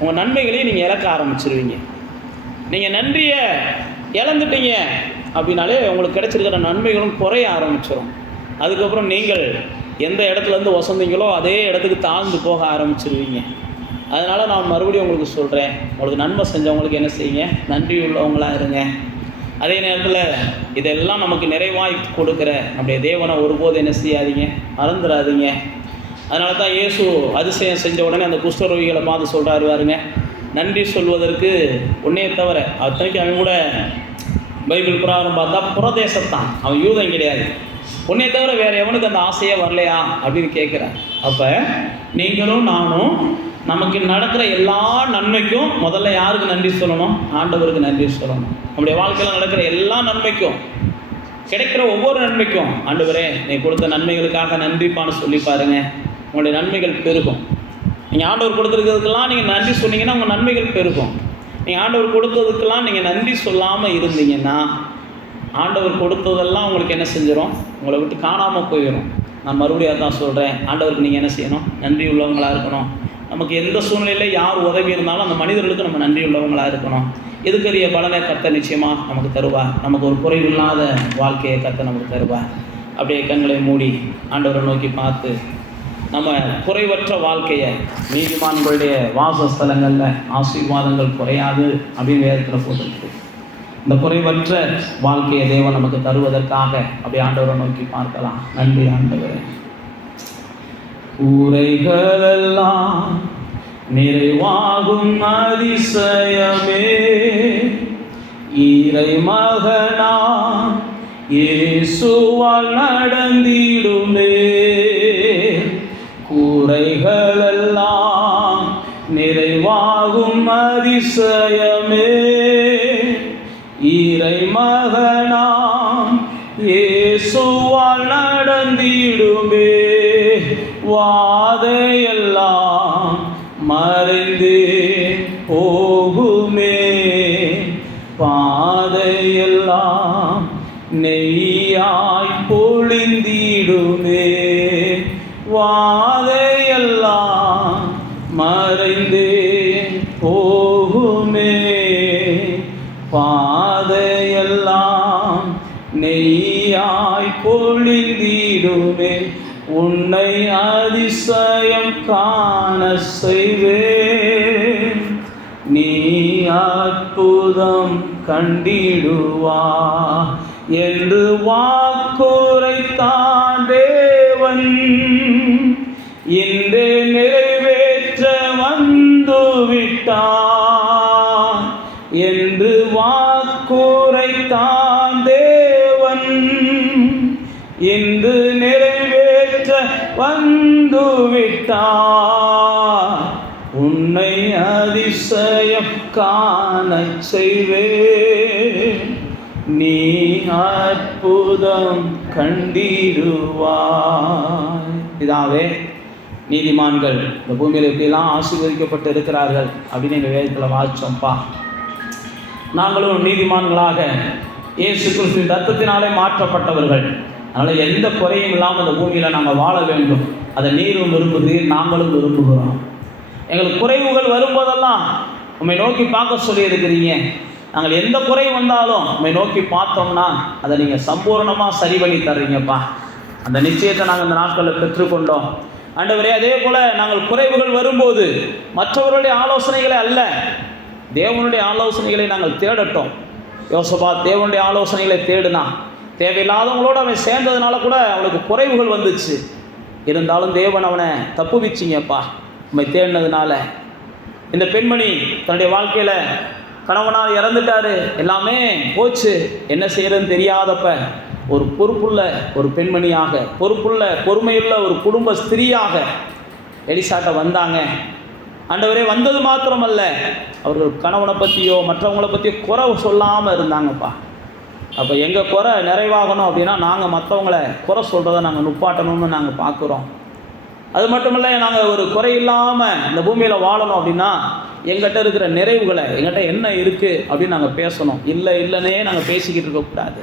உங்கள் நன்மைகளையும் நீங்கள் இழக்க ஆரம்பிச்சிருவீங்க. நீங்கள் நன்றியை இழந்துட்டீங்க அப்படின்னாலே உங்களுக்கு கிடைச்சிருக்கிற நன்மைகளும் குறைய ஆரம்பிச்சிடும். அதுக்கப்புறம் நீங்கள் எந்த இடத்துலேருந்து வசந்தீங்களோ அதே இடத்துக்கு தாழ்ந்து போக ஆரம்பிச்சிருவீங்க. அதனால் நான் மறுபடியும் உங்களுக்கு சொல்கிறேன், உங்களுக்கு நன்மை செஞ்சவங்களுக்கு என்ன செய்யுங்க, நன்றி உள்ளவங்களாக இருங்க. அதே நேரத்தில் இதெல்லாம் நமக்கு நிறைவாய் கொடுக்குற நம்முடைய தேவனை ஒருபோது என்ன செய்யாதீங்க, மறந்துடாதீங்க. அதனால தான் இயேசு அதிசயம் செஞ்ச உடனே அந்த குஷ்டரோகிகளை பார்த்து சொல்கிறாரு பாருங்க, நன்றி சொல்வதற்கு உன்னையே தவிர, அத்தனைக்கு அவன் கூட பைபிள் பிரகாரம் பார்த்தா புறதேசத்தான், அவன் யூதன் கிடையாது. உன்னை தவிர வேறு எவனுக்கு அந்த ஆசையே வரலையா அப்படின்னு கேட்குறார். அப்போ நீங்களும் நானும் நமக்கு நடக்கிற எல்லா நன்மைக்கும் முதல்ல யாருக்கு நன்றி சொல்லணும், ஆண்டவருக்கு நன்றி சொல்லணும். நம்முடைய வாழ்க்கையில் நடக்கிற எல்லா நன்மைக்கும், கிடைக்கிற ஒவ்வொரு நன்மைக்கும், ஆண்டவரே நீ கொடுத்த நன்மைகளுக்காக நன்றிப்பான்னு சொல்லி பாருங்க, உங்களுடைய நன்மைகள் பெருகும். நீங்கள் ஆண்டவர் கொடுத்துருக்கிறதுக்கெல்லாம் நீங்கள் நன்றி சொன்னீங்கன்னா உங்கள் நன்மைகள் பெருகும். நீங்கள் ஆண்டவர் கொடுத்ததுக்கெல்லாம் நீங்கள் நன்றி சொல்லாமல் இருந்தீங்கன்னா ஆண்டவர் கொடுத்ததெல்லாம் உங்களுக்கு என்ன செஞ்சிடும், உங்களை விட்டு காணாமல் போயிடும். நான் மறுபடியும் அதான் சொல்கிறேன், ஆண்டவருக்கு நீங்கள் என்ன செய்யணும், நன்றி உள்ளவங்களாக இருக்கணும். நமக்கு எந்த சூழ்நிலையில் யார் உதவி இருந்தாலும் அந்த மனிதர்களுக்கு நம்ம நன்றி உள்ளவங்களாக இருக்கணும். எதுக்கரிய பலனை கர்த்தர் நிச்சயமாக நமக்கு தருவார். நமக்கு ஒரு குறைவில்லாத வாழ்க்கையை கர்த்தர் நமக்கு தருவார். அப்படியே கண்களை மூடி ஆண்டவரை நோக்கி பார்த்து நம்ம குறைவற்ற வாழ்க்கையை, நீதிமான்களுடைய வாசஸ்தலங்களில் ஆசீர்வாதங்கள் குறையாது அப்படின்னு வேதத்தில் போட்டுருக்கு. இந்த குறைவற்ற வாழ்க்கையை தேவன் நமக்கு தருவதற்காக அப்படியே ஆண்டவரை நோக்கி பார்க்கலாம். நன்றி ஆண்டவரே. குறைகளெல்லாம் நிறைவாகும் அதிசயமே, இறை மகனா இயேசுவால் நடந்திடுமே. குறைகளெல்லாம் நிறைவாகும் அதிசயமே, இறை மகனாம் இயேசுவால் நடந்திடுமே. வாதையெல்லாம் மறைந்து போகுமே, பாதையெல்லாம் நெய்யாய் பொழிந்திடுமே. வாதையெல்லாம் மறைந்தே போகுமே, பாதையெல்லாம் நெய்யாய் பொழிந்திடுமே, உன்னை அதிசயம் காண செய்வேன், நீ அற்புதம் கண்டிடுவா என்று வாக்குரைத்தான் தேவன். இன்றே நிறைவேற்ற வந்துவிட்டான் என்று வாக்குரைத்தான் தேவன். இன்று நிறைவேற்ற வந்துவிட்டான், உன்னை அதிசயம் காணச் செய்வேன், நீ அற்புதம் கண்டிடுவாய். இதாவே நீதிமான்கள் இந்த பூமியில் எப்படிலாம் ஆசீர்வதிக்கப்பட்டு இருக்கிறார்கள் அப்படின்னு எங்கள் வேதத்தில் வாசிச்சோம்ப்பா. நாங்களும் நீதிமான்களாக இயேசு கிறிஸ்துவின் ரத்தத்தினாலே மாற்றப்பட்டவர்கள். அதனால் எந்த குறையும் இல்லாமல் இந்த பூமியில் நாங்கள் வாழ வேண்டும். அதை நீரும் விரும்புகிறீர், நாங்களும் விரும்புகிறோம். எங்களுக்கு குறைவுகள் வரும்போதெல்லாம் உண்மை நோக்கி பார்க்க சொல்லி இருக்கிறீங்க. நாங்கள் எந்த குறை வந்தாலும் உண்மை நோக்கி பார்த்தோம்னா அதை நீங்கள் சம்பூர்ணமாக சரி பண்ணி தர்றீங்கப்பா. அந்த நிச்சயத்தை நாங்கள் இந்த நாட்களில் பெற்றுக்கொண்டோம் ஆண்டவரே. அதே போல் நாங்கள் குறைவுகள் வரும்போது மற்றவர்களுடைய ஆலோசனைகளை அல்ல, தேவனுடைய ஆலோசனைகளை நாங்கள் தேடட்டும். யோசபாத் தேவனுடைய ஆலோசனைகளை தேடினா, தேவையில்லாதவங்களோடு அவன் சேர்ந்ததுனால கூட அவனுக்கு குறைவுகள் வந்துச்சு. இருந்தாலும் தேவன் அவனை தப்புவிச்சிங்கப்பா உண்மை தேடினதுனால. இந்த பெண்மணி தன்னுடைய வாழ்க்கையில் கணவனால் இறந்துட்டாரு, எல்லாமே போச்சு, என்ன செய்யறதுன்னு தெரியாதப்ப ஒரு பொறுப்புள்ள ஒரு பெண்மணியாக, பொறுப்புள்ள பொறுமையுள்ள ஒரு குடும்ப ஸ்திரீயாக எலிசாட்ட வந்தாங்க. ஆண்டவரே, வந்தது மாத்திரமல்ல, அவர்கள் கணவனை பற்றியோ மற்றவங்கள பற்றியோ குறை சொல்லாமல் இருந்தாங்கப்பா. அப்போ எங்கள் குறை நிறைவாகணும் அப்படின்னா நாங்கள் மற்றவங்கள குறை சொல்கிறத நாங்கள் நுப்பாட்டணும்னு நாங்கள் பார்க்குறோம். அது மட்டும் இல்லை, நாங்கள் ஒரு குறை இல்லாமல் இந்த பூமியில் வாழணும் அப்படின்னா எங்கிட்ட இருக்கிற நிறைவுகளை, எங்கிட்ட என்ன இருக்குது அப்படின்னு நாங்கள் பேசணும். இல்லைன்னே நாங்கள் பேசிக்கிட்டு இருக்கக்கூடாது.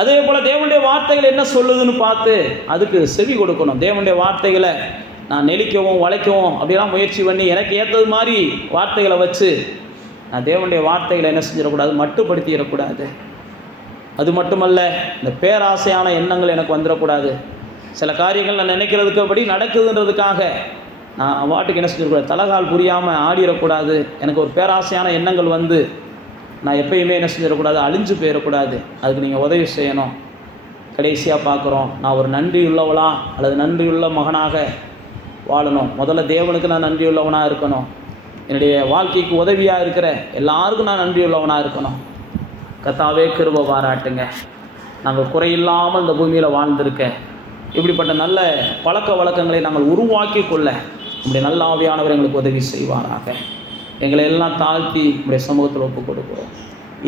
அதே போல் தேவனுடைய வார்த்தைகள் என்ன சொல்லுதுன்னு பார்த்து அதுக்கு செவி கொடுக்கணும். தேவனுடைய வார்த்தைகளை நான் நெளிக்கவும் வளைக்கவும் அப்படிலாம் முயற்சி பண்ணி எனக்கு ஏற்றது மாதிரி வார்த்தைகளை வச்சு நான் தேவனுடைய வார்த்தைகளை என்ன செஞ்சிடக்கூடாது, மட்டுப்படுத்திடக்கூடாது. அது மட்டுமல்ல, இந்த பேராசையான எண்ணங்கள் எனக்கு வந்துடக்கூடாது. சில காரியங்கள் நான் நினைக்கிறதுக்கு அப்படி நடக்குதுன்றதுக்காக நான் வாட்டுக்கு என்ன செஞ்சிடக்கூடாது, தலகால் புரியாமல் ஆடிடக்கூடாது. எனக்கு ஒரு பேராசையான எண்ணங்கள் வந்து நான் எப்பயுமே என்ன செஞ்சிடக்கூடாது, அழிஞ்சு போயிடக்கூடாது. அதுக்கு நீங்கள் உதவி செய்யணும். கடைசியாக பார்க்குறோம், நான் ஒரு நன்றியுள்ளவளா அல்லது நன்றியுள்ள மகனாக வாழணும். முதல்ல தேவனுக்கு நான் நன்றியுள்ளவனாக இருக்கணும். என்னுடைய வாழ்க்கைக்கு உதவியாக இருக்கிற எல்லாருக்கும் நான் நன்றியுள்ளவனாக இருக்கணும். கர்த்தாவே கிருபை பாராட்டுங்க. நாங்கள் குறையில்லாமல் இந்த பூமியில் வாழ்ந்திருக்க இப்படிப்பட்ட நல்ல பழக்க வழக்கங்களை நாங்கள் உருவாக்கி கொள்ள நம்முடைய நல்ல ஆவியானவர் எங்களுக்கு உதவி செய்வாராக. எங்களை எல்லாம் தாழ்த்தி நம்முடைய சமூகத்தில் ஒப்புக் கொடுக்கிறோம்.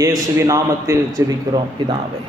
இயேசுவின் நாமத்தில் ஜெபிக்கிறோம் பிதாவே.